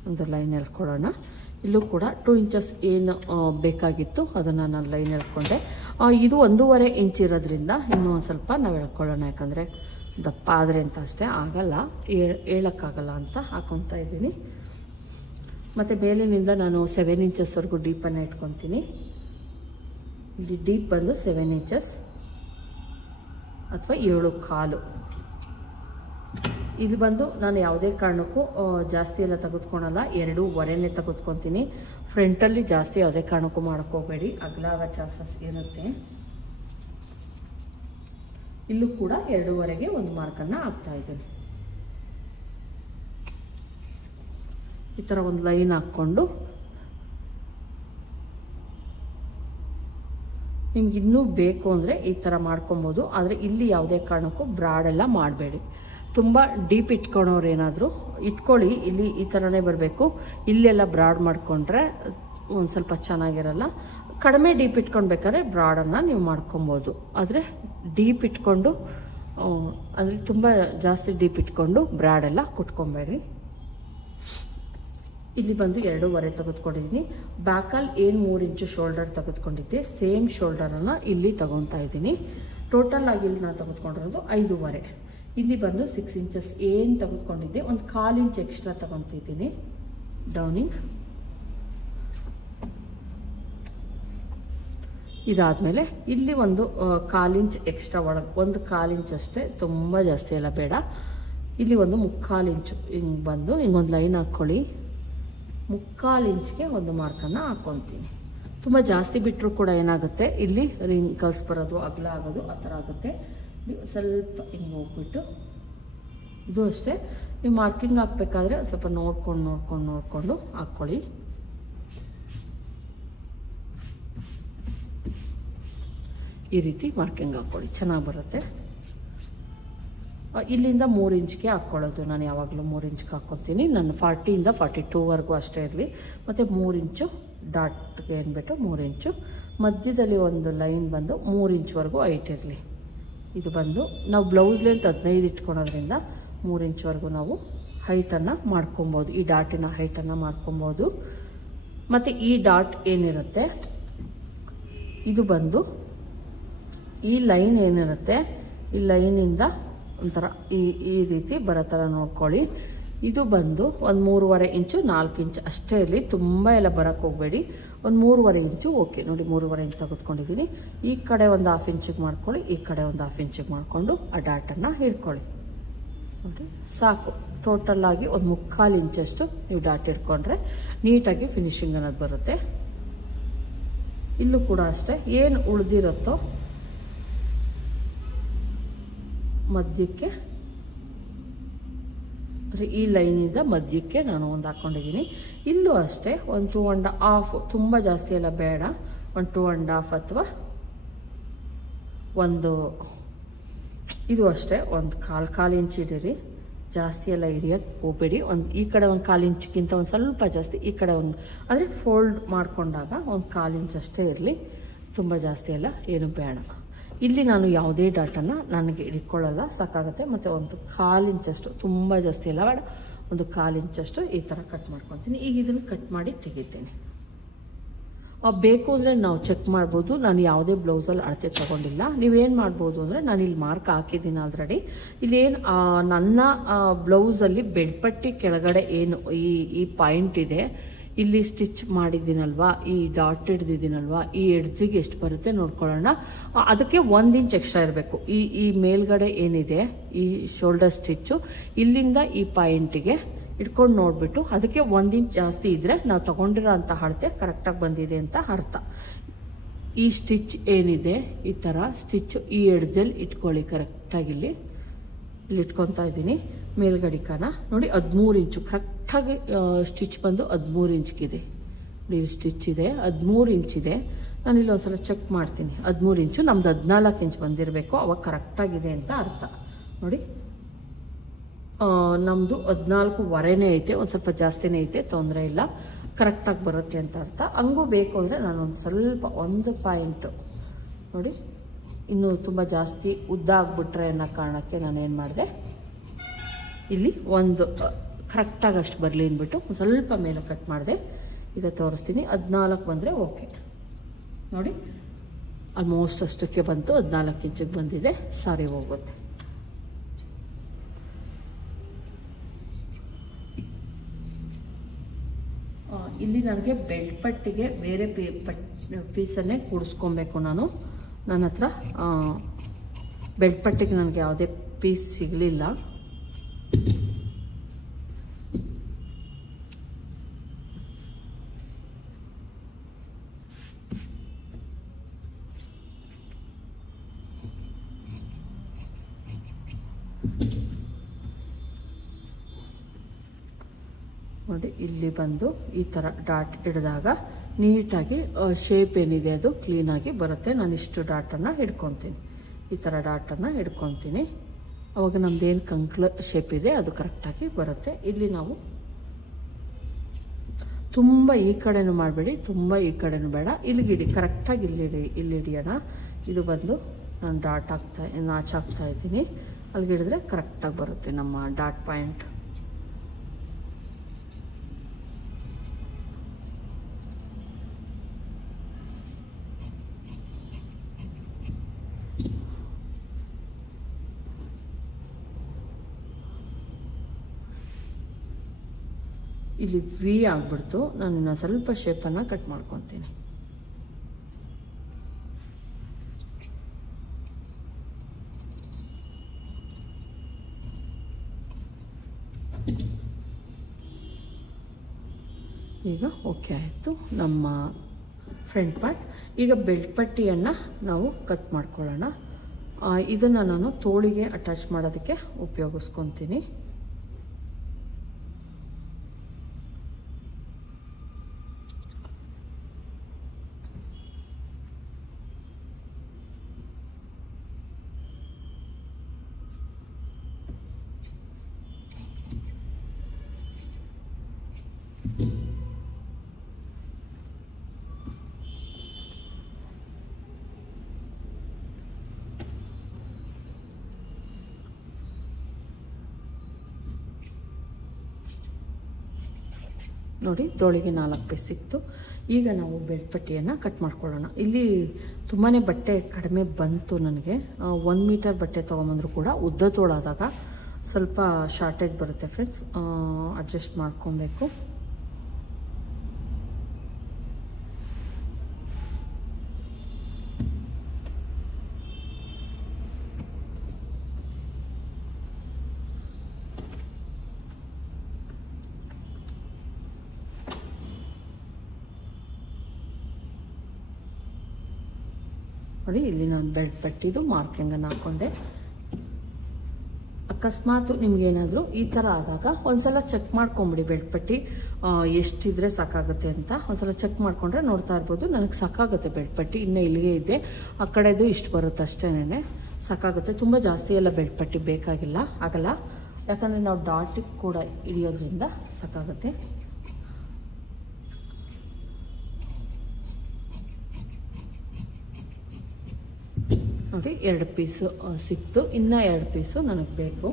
ಒಂದು ಲೈನ್ ಎಳ್ಕೊಳ್ಳೋಣ. ಇಲ್ಲೂ ಕೂಡ 2 ಇಂಚಸ್ ಏನು ಬೇಕಾಗಿತ್ತು ಅದನ್ನು ನಾನು ಲೈನ್ ಎಳ್ಕೊಂಡೆ. ಇದು 1.5 ಇಂಚ್ ಇರೋದ್ರಿಂದ ಇನ್ನೂ ಒಂದು ಸ್ವಲ್ಪ ನಾವು ಎಳ್ಕೊಳ್ಳೋಣ. ಯಾಕಂದರೆ ದಪ್ಪ ಆದರೆ ಅಂತ ಅಷ್ಟೇ ಆಗಲ್ಲ, ಹೇಳೋಕ್ಕಾಗಲ್ಲ ಅಂತ ಹಾಕ್ಕೊತಾ ಇದ್ದೀನಿ. ಮತ್ತು ಮೇಲಿನಿಂದ ನಾನು 7 ಇಂಚಸ್ವರೆಗೂ ಡೀಪನ್ನು ಇಟ್ಕೊತೀನಿ. ಇಲ್ಲಿ ಡೀಪ್ ಬಂದು 7 ಇಂಚಸ್ ಅಥವಾ 7.25. ಇದು ಬಂದು ನಾನು ಯಾವುದೇ ಕಾರಣಕ್ಕೂ ಜಾಸ್ತಿ ಎಲ್ಲ ತೆಗೆದುಕೊಳಲ್ಲ, 2.5ನೇ ತೆಗೆದುಕೊತೀನಿ. ಫ್ರಂಟಲ್ಲಿ ಜಾಸ್ತಿ ಯಾವುದೇ ಕಾರಣಕ್ಕೂ ಮಾಡೋಕ್ಕೋಗಬೇಡಿ, ಅಗಲ ಆಗೋ ಚಾನ್ಸಸ್ ಇರುತ್ತೆ. ಇಲ್ಲೂ ಕೂಡ 2.5ಗೆ ಒಂದು ಮಾರ್ಕನ್ನು ಹಾಕ್ತಾ ಇದ್ದೀನಿ. ಈ ಥರ ಒಂದು ಲೈನ್ ಹಾಕ್ಕೊಂಡು ನಿಮ್ಗೆ ಇನ್ನೂ ಬೇಕು ಅಂದರೆ ಈ ಥರ ಮಾಡ್ಕೊಬೋದು. ಆದರೆ ಇಲ್ಲಿ ಯಾವುದೇ ಕಾರಣಕ್ಕೂ ಬ್ರಾಡೆಲ್ಲ ಮಾಡಬೇಡಿ. ತುಂಬ ಡೀಪ್ ಇಟ್ಕೊಳೋರು ಏನಾದರೂ ಇಟ್ಕೊಳ್ಳಿ, ಇಲ್ಲಿ ಈ ಥರನೇ ಬರಬೇಕು. ಇಲ್ಲೆಲ್ಲ ಬ್ರಾಡ್ ಮಾಡಿಕೊಂಡ್ರೆ ಒಂದು ಸ್ವಲ್ಪ ಚೆನ್ನಾಗಿರಲ್ಲ. ಕಡಿಮೆ ಡೀಪ್ ಇಟ್ಕೊಳ್ಬೇಕಾದ್ರೆ ಬ್ರಾಡನ್ನು ನೀವು ಮಾಡ್ಕೊಬೋದು. ಆದರೆ ಡೀಪ್ ಇಟ್ಕೊಂಡು ಅಂದರೆ ತುಂಬ ಜಾಸ್ತಿ ಡೀಪ್ ಇಟ್ಕೊಂಡು ಬ್ರಾಡೆಲ್ಲ ಕುಟ್ಕೊಬೇಡಿ. ಇಲ್ಲಿ ಬಂದು 2.5 ತೆಗೆದುಕೊಂಡಿದ್ದೀನಿ. ಬ್ಯಾಕಲ್ಲಿ ಏನು 3 ಇಂಚು ಶೋಲ್ಡರ್ ತೆಗೆದುಕೊಂಡಿದ್ದೆ, ಸೇಮ್ ಶೋಲ್ಡರನ್ನು ಇಲ್ಲಿ ತಗೊತಾ ಇದ್ದೀನಿ. ಟೋಟಲ್ ಆಗಿ ಇಲ್ಲಿ ನಾನು ತೆಗೆದುಕೊಂಡಿರೋದು 5.5. ಇಲ್ಲಿ ಬಂದು 6 ಇಂಚಸ್ ಏನು ತೆಗೆದುಕೊಂಡಿದ್ದೆ, ಒಂದು 1/4 ಇಂಚ್ ಎಕ್ಸ್ಟ್ರಾ ತಗೊತಿದ್ದೀನಿ ಡೌನಿಂಗ್. ಇದಾದಮೇಲೆ ಇಲ್ಲಿ ಒಂದು 1/4 ಇಂಚ್ ಎಕ್ಸ್ಟ್ರಾ ಒಳಗೆ, ಒಂದು 1/4 ಇಂಚ್ ಅಷ್ಟೇ, ತುಂಬ ಜಾಸ್ತಿ ಎಲ್ಲ ಬೇಡ. ಇಲ್ಲಿ ಒಂದು 3/4 ಇಂಚು ಹಿಂಗೆ ಬಂದು ಹಿಂಗೊಂದು ಲೈನ್ ಹಾಕ್ಕೊಳ್ಳಿ. 3/4 ಇಂಚ್ಗೆ ಒಂದು ಮಾರ್ಕನ್ನು ಹಾಕ್ಕೊತೀನಿ. ತುಂಬ ಜಾಸ್ತಿ ಬಿಟ್ಟರೂ ಕೂಡ ಏನಾಗುತ್ತೆ, ಇಲ್ಲಿ ರಿಂಕಲ್ಸ್ ಬರೋದು, ಅಗಲ ಆಗೋದು ಆ ಥರ ಆಗುತ್ತೆ. ಸ್ವಲ್ಪ ಹಿಂಗೆ ಹೋಗ್ಬಿಟ್ಟು ಇದು ಅಷ್ಟೇ. ನೀವು ಮಾರ್ಕಿಂಗ್ ಹಾಕಬೇಕಾದ್ರೆ ಸ್ವಲ್ಪ ನೋಡ್ಕೊಂಡು ಹಾಕ್ಕೊಳ್ಳಿ. ಈ ರೀತಿ ಮಾರ್ಕಿಂಗ್ ಹಾಕ್ಕೊಳ್ಳಿ, ಚೆನ್ನಾಗಿ ಬರುತ್ತೆ. ಇಲ್ಲಿಂದ 3 ಇಂಚ್ಗೆ ಹಾಕ್ಕೊಳ್ಳೋದು. ನಾನು ಯಾವಾಗಲೂ 3 ಇಂಚ್ಗೆ ಹಾಕ್ಕೊತೀನಿ. ನಾನು 40ಇಂದ 42ವರೆಗೂ ಅಷ್ಟೇ ಇರಲಿ. ಮತ್ತು 3 ಇಂಚು ಡಾಟ್ಗೆ ಅಂದ್ಬಿಟ್ಟು 3 ಇಂಚು ಮಧ್ಯದಲ್ಲಿ ಒಂದು ಲೈನ್ ಬಂದು 3 ಇಂಚ್ವರೆಗೂ ಹೈಟ್ ಇರಲಿ. ಇದು ಬಂದು ನಾವು ಬ್ಲೌಸ್ ಲೆಂತ್ 15 ಇಟ್ಕೊಳೋದ್ರಿಂದ 3 ಇಂಚ್ವರೆಗೂ ನಾವು ಹೈಟನ್ನು ಮಾಡ್ಕೊಬೋದು. ಈ ಡಾಟಿನ ಹೈಟನ್ನು ಮಾಡ್ಕೊಬೋದು. ಮತ್ತು ಈ ಡಾಟ್ ಏನಿರುತ್ತೆ, ಇದು ಬಂದು ಈ ಲೈನ್ ಏನಿರುತ್ತೆ, ಈ ಲೈನಿಂದ ಒಂಥರ ಈ ರೀತಿ ಬರೋ ಥರ ನೋಡ್ಕೊಳ್ಳಿ. ಇದು ಬಂದು ಒಂದು 3.5 ಇಂಚು 4 ಇಂಚ್ ಅಷ್ಟೇ ಇರಲಿ. ತುಂಬ ಎಲ್ಲ ಬರೋಕ್ಕೆ ಹೋಗಬೇಡಿ. ಒಂದು 3.5 ಇಂಚು ಓಕೆ. ನೋಡಿ 3.5 ಇಂಚ್ ತೆಗೆದುಕೊಂಡಿದ್ದೀನಿ. ಈ ಕಡೆ ಒಂದು 1/2 ಇಂಚಿಗೆ ಮಾಡ್ಕೊಳ್ಳಿ, ಈ ಕಡೆ ಒಂದು 1/2 ಇಂಚಿಗೆ ಮಾಡಿಕೊಂಡು ಆ ಡಾಟನ್ನು ಹಿಡ್ಕೊಳ್ಳಿ. ನೋಡಿ ಸಾಕು. ಟೋಟಲ್ಲಾಗಿ ಒಂದು 3/4 ಇಂಚಷ್ಟು ನೀವು ಡಾಟ್ ಹಿಡ್ಕೊಂಡ್ರೆ ನೀಟಾಗಿ ಫಿನಿಶಿಂಗ್ ಅನ್ನೋದು ಬರುತ್ತೆ. ಇಲ್ಲೂ ಕೂಡ ಅಷ್ಟೇ, ಏನು ಉಳಿದಿರುತ್ತೋ ಮಧ್ಯಕ್ಕೆ, ಈ ಲೈನಿಂದ ಮಧ್ಯಕ್ಕೆ ನಾನು ಒಂದು ಹಾಕ್ಕೊಂಡಿದ್ದೀನಿ. ಇಲ್ಲೂ ಅಷ್ಟೇ ಒಂದು 2.5, ತುಂಬ ಜಾಸ್ತಿ ಎಲ್ಲ ಬೇಡ, ಒಂದು 2.5 ಅಥವಾ ಒಂದು, ಇದು ಅಷ್ಟೇ ಒಂದು 1/4 ಇಂಚ್ ಇಡೀರಿ. ಜಾಸ್ತಿ ಎಲ್ಲ ಹಿಡಿಯೋಕ್ಕೆ ಹೋಗಬೇಡಿ. ಒಂದು ಈ ಕಡೆ ಒಂದು 1/4 ಇಂಚ್ಗಿಂತ ಒಂದು ಸ್ವಲ್ಪ ಜಾಸ್ತಿ, ಈ ಕಡೆ ಒಂದು ಅಂದರೆ ಫೋಲ್ಡ್ ಮಾಡಿಕೊಂಡಾಗ ಒಂದು 1/4 ಇಂಚ್ ಅಷ್ಟೇ ಇರಲಿ. ತುಂಬ ಜಾಸ್ತಿ ಎಲ್ಲ ಏನು ಬೇಡ. ಇಲ್ಲಿ ನಾನು ಯಾವುದೇ ಡಾಟನ್ನು ನನಗೆ ಹಿಡ್ಕೊಳ್ಳಲ್ಲ, ಸಾಕಾಗುತ್ತೆ. ಮತ್ತು ಒಂದು 1/4 ಇಂಚಷ್ಟು, ತುಂಬ ಜಾಸ್ತಿ ಎಲ್ಲ ಬೇಡ, ಒಂದು 1/4 ಇಂಚಷ್ಟು ಈ ಥರ ಕಟ್ ಮಾಡ್ಕೊತೀನಿ. ಈಗ ಇದನ್ನು ಕಟ್ ಮಾಡಿ ತೆಗಿತೀನಿ. ಬೇಕು ಅಂದರೆ ನಾವು ಚೆಕ್ ಮಾಡ್ಬೋದು. ನಾನು ಯಾವುದೇ ಬ್ಲೌಸಲ್ಲಿ ಅಳತೆ ತೊಗೊಂಡಿಲ್ಲ. ನೀವೇನು ಮಾಡ್ಬೋದು ಅಂದರೆ, ನಾನು ಇಲ್ಲಿ ಮಾರ್ಕ್ ಹಾಕಿದ್ದೀನಿ ಆಲ್ರೆಡಿ. ಇಲ್ಲೇನು ನನ್ನ ಬ್ಲೌಸಲ್ಲಿ ಬೆಡ್ಪಟ್ಟಿ ಕೆಳಗಡೆ ಏನು ಈ ಪಾಯಿಂಟ್ ಇದೆ, ಇಲ್ಲಿ ಸ್ಟಿಚ್ ಮಾಡಿದ್ದೀನಲ್ವಾ, ಈ ಡಾಟ್ ಹಿಡ್ದಿದ್ದೀನಲ್ವಾ, ಈ ಎಡ್ಜಿಗೆ ಎಷ್ಟು ಬರುತ್ತೆ ನೋಡ್ಕೊಳ್ಳೋಣ. ಅದಕ್ಕೆ 1 ಇಂಚ್ ಎಕ್ಸ್ಟ್ರಾ ಇರಬೇಕು. ಈ ಮೇಲ್ಗಡೆ ಏನಿದೆ ಈ ಶೋಲ್ಡರ್ ಸ್ಟಿಚ್ಚು, ಇಲ್ಲಿಂದ ಈ ಪಾಯಿಂಟಿಗೆ ಇಟ್ಕೊಂಡು ನೋಡಿಬಿಟ್ಟು ಅದಕ್ಕೆ 1 ಇಂಚ್ ಜಾಸ್ತಿ ಇದ್ದರೆ ನಾವು ತೊಗೊಂಡಿರೋ ಅಂಥ ಅಳತೆ ಕರೆಕ್ಟಾಗಿ ಬಂದಿದೆ ಅಂತ ಅರ್ಥ. ಈ ಸ್ಟಿಚ್ ಏನಿದೆ, ಈ ಥರ ಸ್ಟಿಚ್ಚು ಈ ಎಡ್ಜಲ್ಲಿ ಇಟ್ಕೊಳ್ಳಿ ಕರೆಕ್ಟಾಗಿ. ಇಲ್ಲಿ ಇಟ್ಕೊತಾ ಇದ್ದೀನಿ. ಮೇಲ್ಗಡಿಕನ ನೋಡಿ 13 ಇಂಚು ಕರೆಕ್ಟಾಗಿ ಸ್ಟಿಚ್ ಬಂದು 13 ಇಂಚ್ಗಿದೆ. ಈ ಸ್ಟಿಚ್ ಇದೆ 13 ಇಂಚಿದೆ. ನಾನು ಇಲ್ಲಿ ಒಂದ್ಸಲ ಚೆಕ್ ಮಾಡ್ತೀನಿ. 13 ಇಂಚು, ನಮ್ದು 14 ಇಂಚ್ ಬಂದಿರಬೇಕು, ಅವಾಗ ಕರೆಕ್ಟಾಗಿದೆ ಅಂತ ಅರ್ಥ. ನೋಡಿ ನಮ್ಮದು 14.5 ಐತೆ, ಒಂದು ಸ್ವಲ್ಪ ಜಾಸ್ತಿನೇ ಐತೆ, ತೊಂದರೆ ಇಲ್ಲ, ಕರೆಕ್ಟಾಗಿ ಬರುತ್ತೆ ಅಂತ ಅರ್ಥ. ಹಂಗೂ ಬೇಕು ಅಂದರೆ ನಾನು ಒಂದು ಸ್ವಲ್ಪ 1 ಪಾಯಿಂಟು ನೋಡಿ, ಇನ್ನೂ ತುಂಬ ಜಾಸ್ತಿ ಉದ್ದ ಆಗಿಬಿಟ್ರೆ ಅನ್ನೋ ಕಾರಣಕ್ಕೆ ನಾನೇನು ಮಾಡಿದೆ, ಇಲ್ಲಿ ಒಂದು ಕರೆಕ್ಟಾಗಿ ಅಷ್ಟು ಬರಲಿ ಅಂದ್ಬಿಟ್ಟು ಒಂದು ಸ್ವಲ್ಪ ಮೇಲೆ ಕಟ್ ಮಾಡಿದೆ. ಈಗ ತೋರಿಸ್ತೀನಿ. 14 ಬಂದರೆ ಓಕೆ. ನೋಡಿ ಆಲ್ಮೋಸ್ಟ್ ಅಷ್ಟಕ್ಕೆ ಬಂತು, 14 ಇಂಚಿಗೆ ಬಂದಿದೆ, ಸಾರಿ ಹೋಗುತ್ತೆ. ಇಲ್ಲಿ ನನಗೆ ಬೆಲ್ಟ್ ಪಟ್ಟಿಗೆ ಬೇರೆ ಪೀಸನ್ನೇ ಕೂಡಿಸ್ಕೊಬೇಕು. ನನ್ನ ಹತ್ರ ಬೆಲ್ಟ್ ಪಟ್ಟಿಗೆ ನನಗೆ ಯಾವುದೇ ಪೀಸ್ ಸಿಗಲಿಲ್ಲ. ನೋಡಿ ಇಲ್ಲಿ ಬಂದು ಈ ಥರ ಡಾಟ್ ಹಿಡಿದಾಗ ನೀಟಾಗಿ ಶೇಪ್ ಏನಿದೆ ಅದು ಕ್ಲೀನಾಗಿ ಬರುತ್ತೆ. ನಾನು ಇಷ್ಟು ಡಾಟನ್ನು ಹಿಡ್ಕೊತೀನಿ, ಈ ಥರ ಡಾಟನ್ನು ಹಿಡ್ಕೊತೀನಿ. ಆವಾಗ ನಮ್ಮದೇನು ಕಂಕ್ಳ ಶೇಪ್ ಇದೆ ಅದು ಕರೆಕ್ಟಾಗಿ ಬರುತ್ತೆ. ಇಲ್ಲಿ ನಾವು ತುಂಬ ಈ ಕಡೆನೂ ಮಾಡಬೇಡಿ, ತುಂಬ ಈ ಕಡೆನೂ ಬೇಡ, ಇಲ್ಲಿಗಿಡಿ, ಕರೆಕ್ಟಾಗಿ ಇಲ್ಲಿ ಹಿಡಿಯೋಣ. ಇದು ಬಂದು ನಾನು ಡಾಟ್ ನಾಚ್ ಹಾಕ್ತಾ ಇದ್ದೀನಿ. ಅಲ್ಲಿಗೆ ಹಿಡಿದ್ರೆ ಕರೆಕ್ಟಾಗಿ ಬರುತ್ತೆ ನಮ್ಮ ಡಾಟ್ ಪಾಯಿಂಟ್. ಇಲ್ಲಿ ವಿ ಆಗ್ಬಿಡ್ತು. ನಾನು ಇನ್ನು ಸ್ವಲ್ಪ ಶೇಪನ್ನು ಕಟ್ ಮಾಡ್ಕೊತೀನಿ. ಈಗ ಓಕೆ ಆಯಿತು ನಮ್ಮ ಫ್ರಂಟ್ ಪಾರ್ಟ್. ಈಗ ಬೆಲ್ಟ್ ಪಟ್ಟಿಯನ್ನು ನಾವು ಕಟ್ ಮಾಡ್ಕೊಳ್ಳೋಣ. ಇದನ್ನು ನಾನು ತೋಳಿಗೆ ಅಟ್ಯಾಚ್ ಮಾಡೋದಕ್ಕೆ ಉಪಯೋಗಿಸ್ಕೊತೀನಿ. ನೋಡಿ, ತೋಳಿಗೆ 4 ಪೀಸ್ ಸಿಕ್ತು. ಈಗ ನಾವು ಬೆಲ್ಟ್ ಪಟ್ಟಿಯನ್ನು ಕಟ್ ಮಾಡ್ಕೊಳ್ಳೋಣ. ಇಲ್ಲಿ ತುಂಬಾ ಬಟ್ಟೆ ಕಡಿಮೆ ಬಂತು ನನಗೆ. 1 ಮೀಟರ್ ಬಟ್ಟೆ ತೊಗೊಂಬಂದರೂ ಕೂಡ ಉದ್ದ ತೋಳಾದಾಗ ಸ್ವಲ್ಪ ಶಾರ್ಟೇಜ್ ಬರುತ್ತೆ ಫ್ರೆಂಡ್ಸ್, ಅಡ್ಜಸ್ಟ್ ಮಾಡ್ಕೊಬೇಕು. ನೋಡಿ, ಇಲ್ಲಿ ನಾನು ಬೆಲ್ಟ್ ಪಟ್ಟಿದು ಮಾರ್ಕಿಂಗನ್ನು ಹಾಕ್ಕೊಂಡೆ. ಅಕಸ್ಮಾತ್ ನಿಮಗೇನಾದರೂ ಈ ಥರ ಆದಾಗ ಒಂದ್ಸಲ ಚೆಕ್ ಮಾಡ್ಕೊಂಬಿಡಿ, ಬೆಲ್ಟ್ ಪಟ್ಟಿ ಎಷ್ಟಿದ್ರೆ ಸಾಕಾಗುತ್ತೆ ಅಂತ ಒಂದ್ಸಲ ಚೆಕ್ ಮಾಡಿಕೊಂಡ್ರೆ ನೋಡ್ತಾ ಇರ್ಬೋದು. ನನಗೆ ಸಾಕಾಗುತ್ತೆ ಬೆಲ್ಟ್ ಪಟ್ಟಿ, ಇನ್ನೂ ಇಲ್ಲಿಗೆ ಇದೆ, ಆ ಕಡೆದು ಇಷ್ಟು ಬರುತ್ತೆ ಅಷ್ಟೇನೆ, ಸಾಕಾಗುತ್ತೆ. ತುಂಬ ಜಾಸ್ತಿ ಎಲ್ಲ ಬೆಲ್ಟ್ ಪಟ್ಟಿ ಆಗಲ್ಲ, ಯಾಕಂದರೆ ನಾವು ಡಾಟಿಗೆ ಕೂಡ ಹಿಡಿಯೋದ್ರಿಂದ ಸಾಕಾಗುತ್ತೆ. ನೋಡಿ, 2 ಪೀಸು ಸಿಕ್ತು, ಇನ್ನೂ 2 ಪೀಸು ನನಗೆ ಬೇಕು.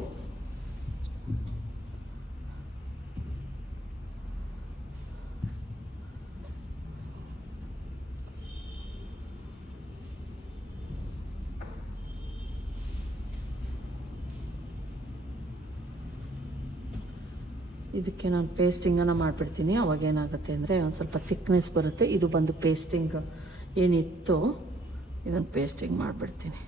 ಇದಕ್ಕೆ ನಾನು ಪೇಸ್ಟಿಂಗನ್ನು ಮಾಡಿಬಿಡ್ತೀನಿ. ಅವಾಗೇನಾಗುತ್ತೆ ಅಂದರೆ ಒಂದು ಸ್ವಲ್ಪ ಥಿಕ್ನೆಸ್ ಬರುತ್ತೆ. ಇದು ಬಂದು ಪೇಸ್ಟಿಂಗ್ ಏನಿತ್ತು ಇದನ್ನು ಪೇಸ್ಟಿಂಗ್ ಮಾಡಿಬಿಡ್ತೀನಿ.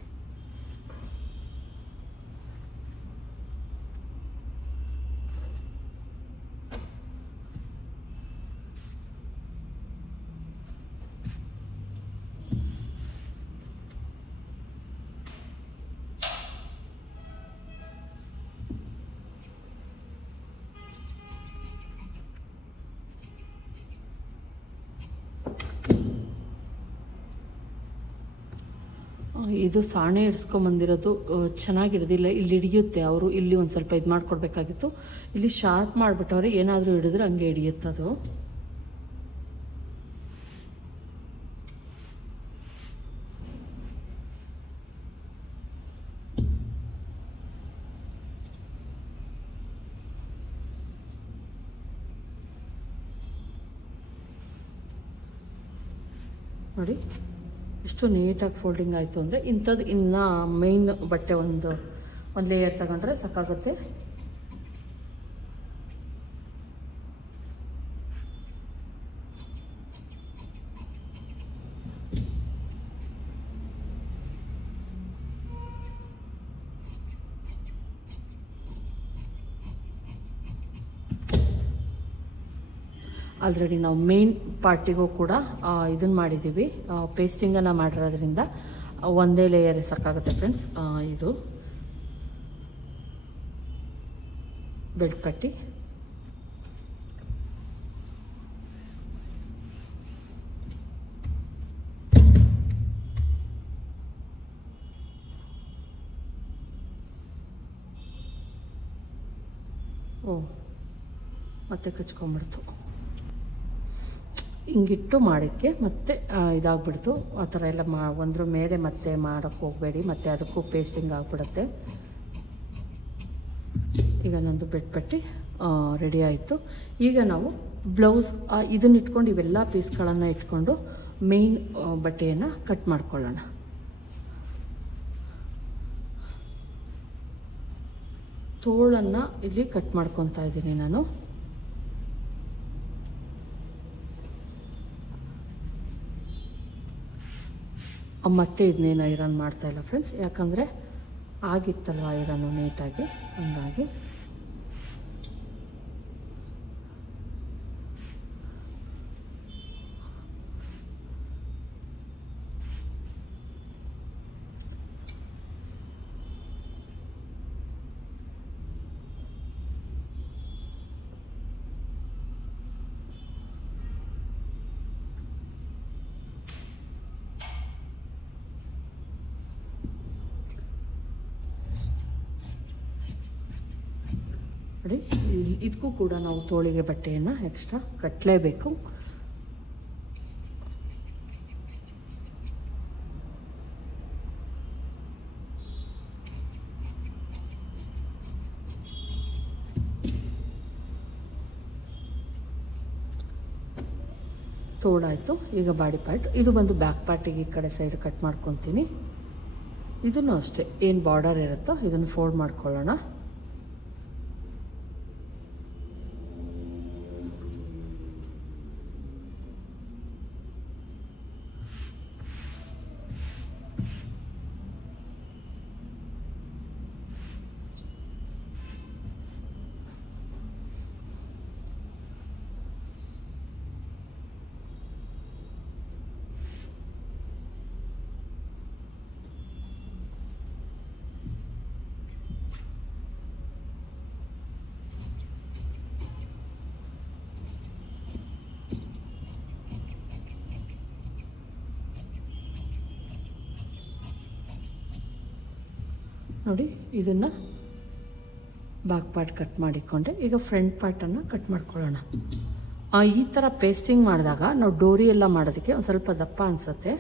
ಇದು ಸಾಣೆ ಹಿಡಿಸ್ಕೊಂಬಂದಿರೋದು ಚೆನ್ನಾಗಿ ಹಿಡ್ದಿಲ್ಲ, ಇಲ್ಲಿ ಹಿಡಿಯುತ್ತೆ. ಅವರು ಇಲ್ಲಿ ಒಂದು ಸ್ವಲ್ಪ ಇದು ಮಾಡ್ಕೊಡ್ಬೇಕಾಗಿತ್ತು. ಇಲ್ಲಿ ಶಾರ್ಪ್ ಮಾಡಿಬಿಟ್ಟವ್ರೆ, ಏನಾದರೂ ಹಿಡಿದ್ರೆ ಹಂಗೆ ಹಿಡಿಯುತ್ತದು. ನೋಡಿ, ಎಷ್ಟು ನೀಟಾಗಿ ಫೋಲ್ಡಿಂಗ್ ಆಯಿತು ಅಂದರೆ. ಇಂಥದ್ದು ಇನ್ನು ಮೇಯ್ನ್ ಬಟ್ಟೆ ಒಂದು ಲೇಯರ್ ತಗೊಂಡ್ರೆ ಸಾಕಾಗುತ್ತೆ. ಆಲ್ರೆಡಿ ನಾವು ಮೇನ್ ಪಾರ್ಟಿಗೂ ಕೂಡ ಇದನ್ನು ಮಾಡಿದ್ದೀವಿ, ಪೇಸ್ಟಿಂಗನ್ನು ಮಾಡಿರೋದ್ರಿಂದ ಒಂದೇ ಲೇಯರ್ ಸಾಕಾಗುತ್ತೆ ಫ್ರೆಂಡ್ಸ್. ಇದು ಬೆಲ್ಟ್ ಪಟ್ಟಿ. ಮತ್ತೆ ಕಚ್ಕೊಂಡ್ಬಿಡ್ತು. ಹಿಂಗಿಟ್ಟು ಮಾಡಿದ್ದಕ್ಕೆ ಮತ್ತೆ ಇದಾಗ್ಬಿಡ್ತು. ಆ ಥರ ಎಲ್ಲ ಒಂದ್ರ ಮೇಲೆ ಮತ್ತೆ ಮಾಡೋಕ್ಕೆ ಹೋಗಬೇಡಿ, ಮತ್ತೆ ಅದಕ್ಕೂ ಪೇಸ್ಟಿಂಗ್ ಆಗಿಬಿಡುತ್ತೆ. ಈಗ ನಂದು ಬೆಡ್ ಪಟ್ಟಿ ರೆಡಿ ಆಯಿತು. ಈಗ ನಾವು ಬ್ಲೌಸ್ ಇದನ್ನ ಇಟ್ಕೊಂಡು ಇವೆಲ್ಲ ಪೀಸ್ಗಳನ್ನು ಇಟ್ಕೊಂಡು ಮೇಯ್ನ್ ಬಟ್ಟೆಯನ್ನು ಕಟ್ ಮಾಡ್ಕೊಳ್ಳೋಣ. ತೋಳನ್ನು ಇಲ್ಲಿ ಕಟ್ ಮಾಡ್ಕೊತಾ ಇದ್ದೀನಿ ನಾನು. ಮತ್ತೆ ಇದನ್ನೇನು ಐರನ್ ಮಾಡ್ತಾಯಿಲ್ಲ ಫ್ರೆಂಡ್ಸ್, ಯಾಕಂದರೆ ಆಗಿತ್ತಲ್ವ ಐರನ್ನು ನೀಟಾಗಿ, ಹಂಗಾಗಿ ನೋಡಿ. ಇದಕ್ಕೂ ಕೂಡ ನಾವು ತೋಳಿಗೆ ಬಟ್ಟೆಯನ್ನು ಎಕ್ಸ್ಟ್ರಾ ಕಟ್ಟಲೇಬೇಕು. ತೋಳಾಯಿತು. ಈಗ ಬಾಡಿ ಪಾರ್ಟ್, ಇದು ಬಂದು ಬ್ಯಾಕ್ ಪಾರ್ಟಿಗೆ ಈ ಕಡೆ ಸೈಡ್ ಕಟ್ ಮಾಡ್ಕೊತೀನಿ. ಇದನ್ನು ಅಷ್ಟೇ, ಏನು ಬಾರ್ಡರ್ ಇರುತ್ತೋ ಇದನ್ನು ಫೋಲ್ಡ್ ಮಾಡ್ಕೊಳ್ಳೋಣ. ನೋಡಿ, ಇದನ್ನು ಬ್ಯಾಕ್ ಪಾರ್ಟ್ ಕಟ್ ಮಾಡಿಕೊಂಡೆ. ಈಗ ಫ್ರಂಟ್ ಪಾರ್ಟನ್ನು ಕಟ್ ಮಾಡ್ಕೊಳ್ಳೋಣ. ಈ ಥರ ಪೇಸ್ಟಿಂಗ್ ಮಾಡಿದಾಗ ನಾವು ಡೋರಿ ಎಲ್ಲ ಮಾಡೋದಕ್ಕೆ ಒಂದು ಸ್ವಲ್ಪ ದಪ್ಪ ಅನಿಸುತ್ತೆ.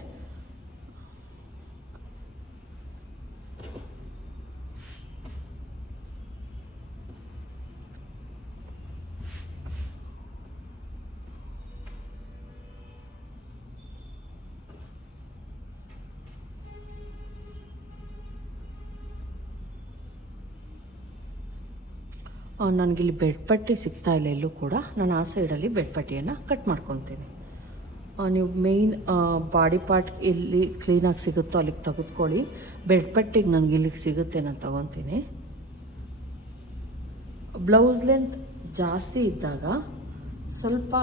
ನನಗಿಲ್ಲಿ ಬೆಡ್ ಪಟ್ಟಿ ಸಿಗ್ತಾ ಇಲ್ಲ ಎಲ್ಲೂ ಕೂಡ. ನಾನು ಆ ಸೈಡಲ್ಲಿ ಬೆಡ್ ಪಟ್ಟಿಯನ್ನು ಕಟ್ ಮಾಡ್ಕೊತೀನಿ. ನೀವು ಮೇಯ್ನ್ ಬಾಡಿ ಪಾರ್ಟ್ ಎಲ್ಲಿ ಕ್ಲೀನಾಗಿ ಸಿಗುತ್ತೋ ಅಲ್ಲಿಗೆ ತೆಗೆದುಕೊಳ್ಳಿ. ಬೆಡ್ ಪಟ್ಟಿಗೆ ನನಗೆ ಇಲ್ಲಿಗೆ ಸಿಗುತ್ತೆ, ನಾನು ತಗೊತೀನಿ. ಬ್ಲೌಸ್ ಲೆಂತ್ ಜಾಸ್ತಿ ಇದ್ದಾಗ ಸ್ವಲ್ಪ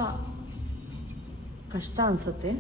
ಕಷ್ಟ ಅನಿಸುತ್ತೆ.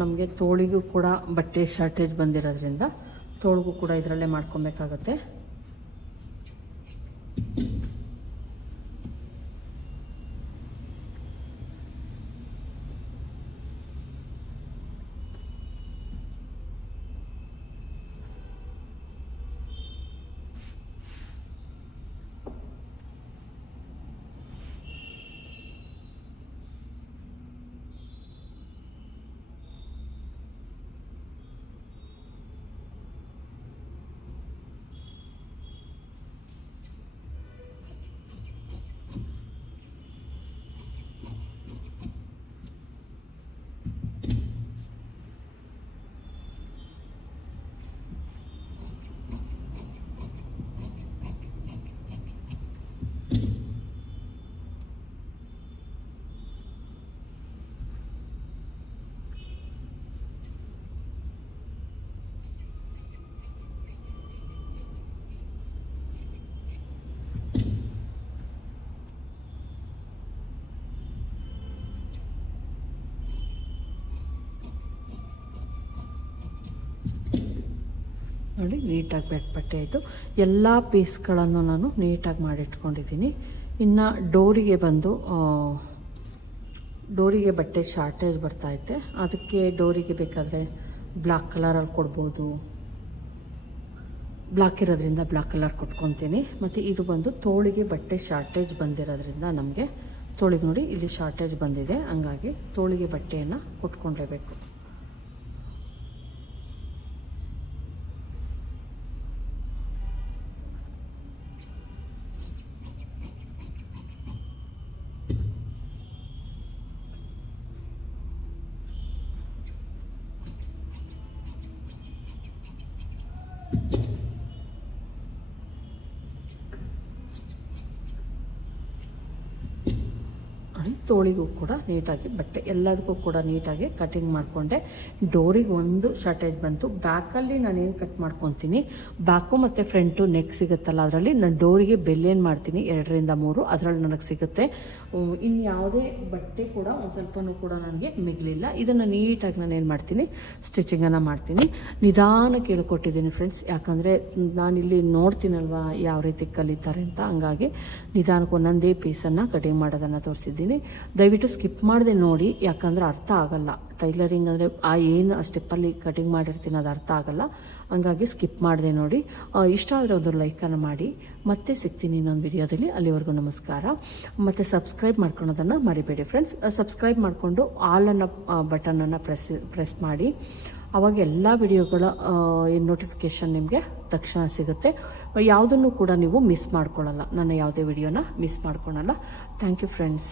ನಮಗೆ ತೋಳಿಗೂ ಕೂಡ ಬಟ್ಟೆ ಶಾರ್ಟೇಜ್ ಬಂದಿರೋದ್ರಿಂದ ತೋಳಿಗೂ ಕೂಡ ಇದರಲ್ಲೇ ಮಾಡ್ಕೊಬೇಕಾಗತ್ತೆ. ನೋಡಿ ನೀಟಾಗಿ ಬಟ್ಟೆ ಆಯಿತು. ಎಲ್ಲ ಪೀಸ್ಗಳನ್ನು ನಾನು ನೀಟಾಗಿ ಮಾಡಿಟ್ಕೊಂಡಿದ್ದೀನಿ. ಇನ್ನು ಡೋರಿಗೆ ಬಂದು ಡೋರಿಗೆ ಬಟ್ಟೆ ಶಾರ್ಟೇಜ್ ಬರ್ತಾಯಿದೆ. ಅದಕ್ಕೆ ಡೋರಿಗೆ ಬೇಕಾದರೆ ಬ್ಲ್ಯಾಕ್ ಕಲರಲ್ಲಿ ಕೊಡ್ಬೋದು. ಬ್ಲ್ಯಾಕ್ ಇರೋದ್ರಿಂದ ಬ್ಲ್ಯಾಕ್ ಕಲರ್ ಕೊಟ್ಕೊತೀನಿ. ಮತ್ತು ಇದು ಬಂದು ತೋಳಿಗೆ ಬಟ್ಟೆ ಶಾರ್ಟೇಜ್ ಬಂದಿರೋದ್ರಿಂದ ನಮಗೆ ತೋಳಿಗೆ ನೋಡಿ ಇಲ್ಲಿ ಶಾರ್ಟೇಜ್ ಬಂದಿದೆ, ಹಂಗಾಗಿ ತೋಳಿಗೆ ಬಟ್ಟೆಯನ್ನು ಕೊಟ್ಕೊಂಡ್ಲೇಬೇಕು. ತೋಳಿಗೂ ಕೂಡ ನೀಟಾಗಿ ಬಟ್ಟೆ ಎಲ್ಲದಕ್ಕೂ ಕೂಡ ನೀಟಾಗಿ ಕಟಿಂಗ್ ಮಾಡಿಕೊಂಡೆ. ಡೋರಿಗೆ ಒಂದು ಶಾರ್ಟೇಜ್ ಬಂತು. ಬ್ಯಾಕಲ್ಲಿ ನಾನೇನು ಕಟ್ ಮಾಡ್ಕೊತೀನಿ, ಬ್ಯಾಕು ಮತ್ತು ಫ್ರಂಟು ನೆಕ್ ಸಿಗುತ್ತಲ್ಲ, ಅದರಲ್ಲಿ ನಾನು ಡೋರಿಗೆ ಬೆಲ್ಲೇನು ಮಾಡ್ತೀನಿ 2 ರಿಂದ 3, ಅದರಲ್ಲಿ ನನಗೆ ಸಿಗುತ್ತೆ. ಇನ್ನು ಯಾವುದೇ ಬಟ್ಟೆ ಕೂಡ ಒಂದು ಸ್ವಲ್ಪನೂ ಕೂಡ ನನಗೆ ಮಿಗಲಿಲ್ಲ. ಇದನ್ನು ನೀಟಾಗಿ ನಾನು ಏನು ಮಾಡ್ತೀನಿ, ಸ್ಟಿಚಿಂಗನ್ನು ಮಾಡ್ತೀನಿ. ನಿಧಾನಕ್ಕೆ ಹೇಳ್ಕೊಟ್ಟಿದ್ದೀನಿ ಫ್ರೆಂಡ್ಸ್, ಯಾಕಂದರೆ ನಾನಿಲ್ಲಿ ನೋಡ್ತೀನಲ್ವ ಯಾವ ರೀತಿ ಕಲಿತಾರೆ ಅಂತ, ಹಂಗಾಗಿ ನಿಧಾನಕ್ಕೆ ಒಂದೊಂದೇ ಪೀಸನ್ನು ಕಟಿಂಗ್ ಮಾಡೋದನ್ನು ತೋರಿಸಿದ್ದೀನಿ. ದಯವಿಟ್ಟು ಸ್ಕಿಪ್ ಮಾಡದೆ ನೋಡಿ, ಯಾಕಂದರೆ ಅರ್ಥ ಆಗಲ್ಲ. ಟೈಲರಿಂಗ್ ಅಂದರೆ ಏನು ಸ್ಟೆಪ್ಪಲ್ಲಿ ಕಟಿಂಗ್ ಮಾಡಿರ್ತೀನಿ ಅದು ಅರ್ಥ ಆಗಲ್ಲ, ಹಂಗಾಗಿ ಸ್ಕಿಪ್ ಮಾಡದೆ ನೋಡಿ. ಇಷ್ಟ ಆದರೆ ಒಂದು ಲೈಕನ್ನು ಮಾಡಿ. ಮತ್ತೆ ಸಿಗ್ತೀನಿ ಇನ್ನೊಂದು ವಿಡಿಯೋದಲ್ಲಿ. ಅಲ್ಲಿವರೆಗೂ ನಮಸ್ಕಾರ. ಮತ್ತು ಸಬ್ಸ್ಕ್ರೈಬ್ ಮಾಡ್ಕೊಳೋದನ್ನು ಮರಿಬೇಡಿ ಫ್ರೆಂಡ್ಸ್. ಸಬ್ಸ್ಕ್ರೈಬ್ ಮಾಡಿಕೊಂಡು ಆಲನ್ನು ಬಟನನ್ನು ಪ್ರೆಸ್ ಮಾಡಿ. ಆವಾಗ ಎಲ್ಲ ವಿಡಿಯೋಗಳ ನೋಟಿಫಿಕೇಷನ್ ನಿಮಗೆ ತಕ್ಷಣ ಸಿಗುತ್ತೆ. ಯಾವುದನ್ನು ಕೂಡ ನೀವು ಮಿಸ್ ಮಾಡ್ಕೊಳ್ಳಲ್ಲ, ನನ್ನ ಯಾವುದೇ ವಿಡಿಯೋನ ಮಿಸ್ ಮಾಡ್ಕೊಳ್ಳಲ್ಲ. Thank you friends.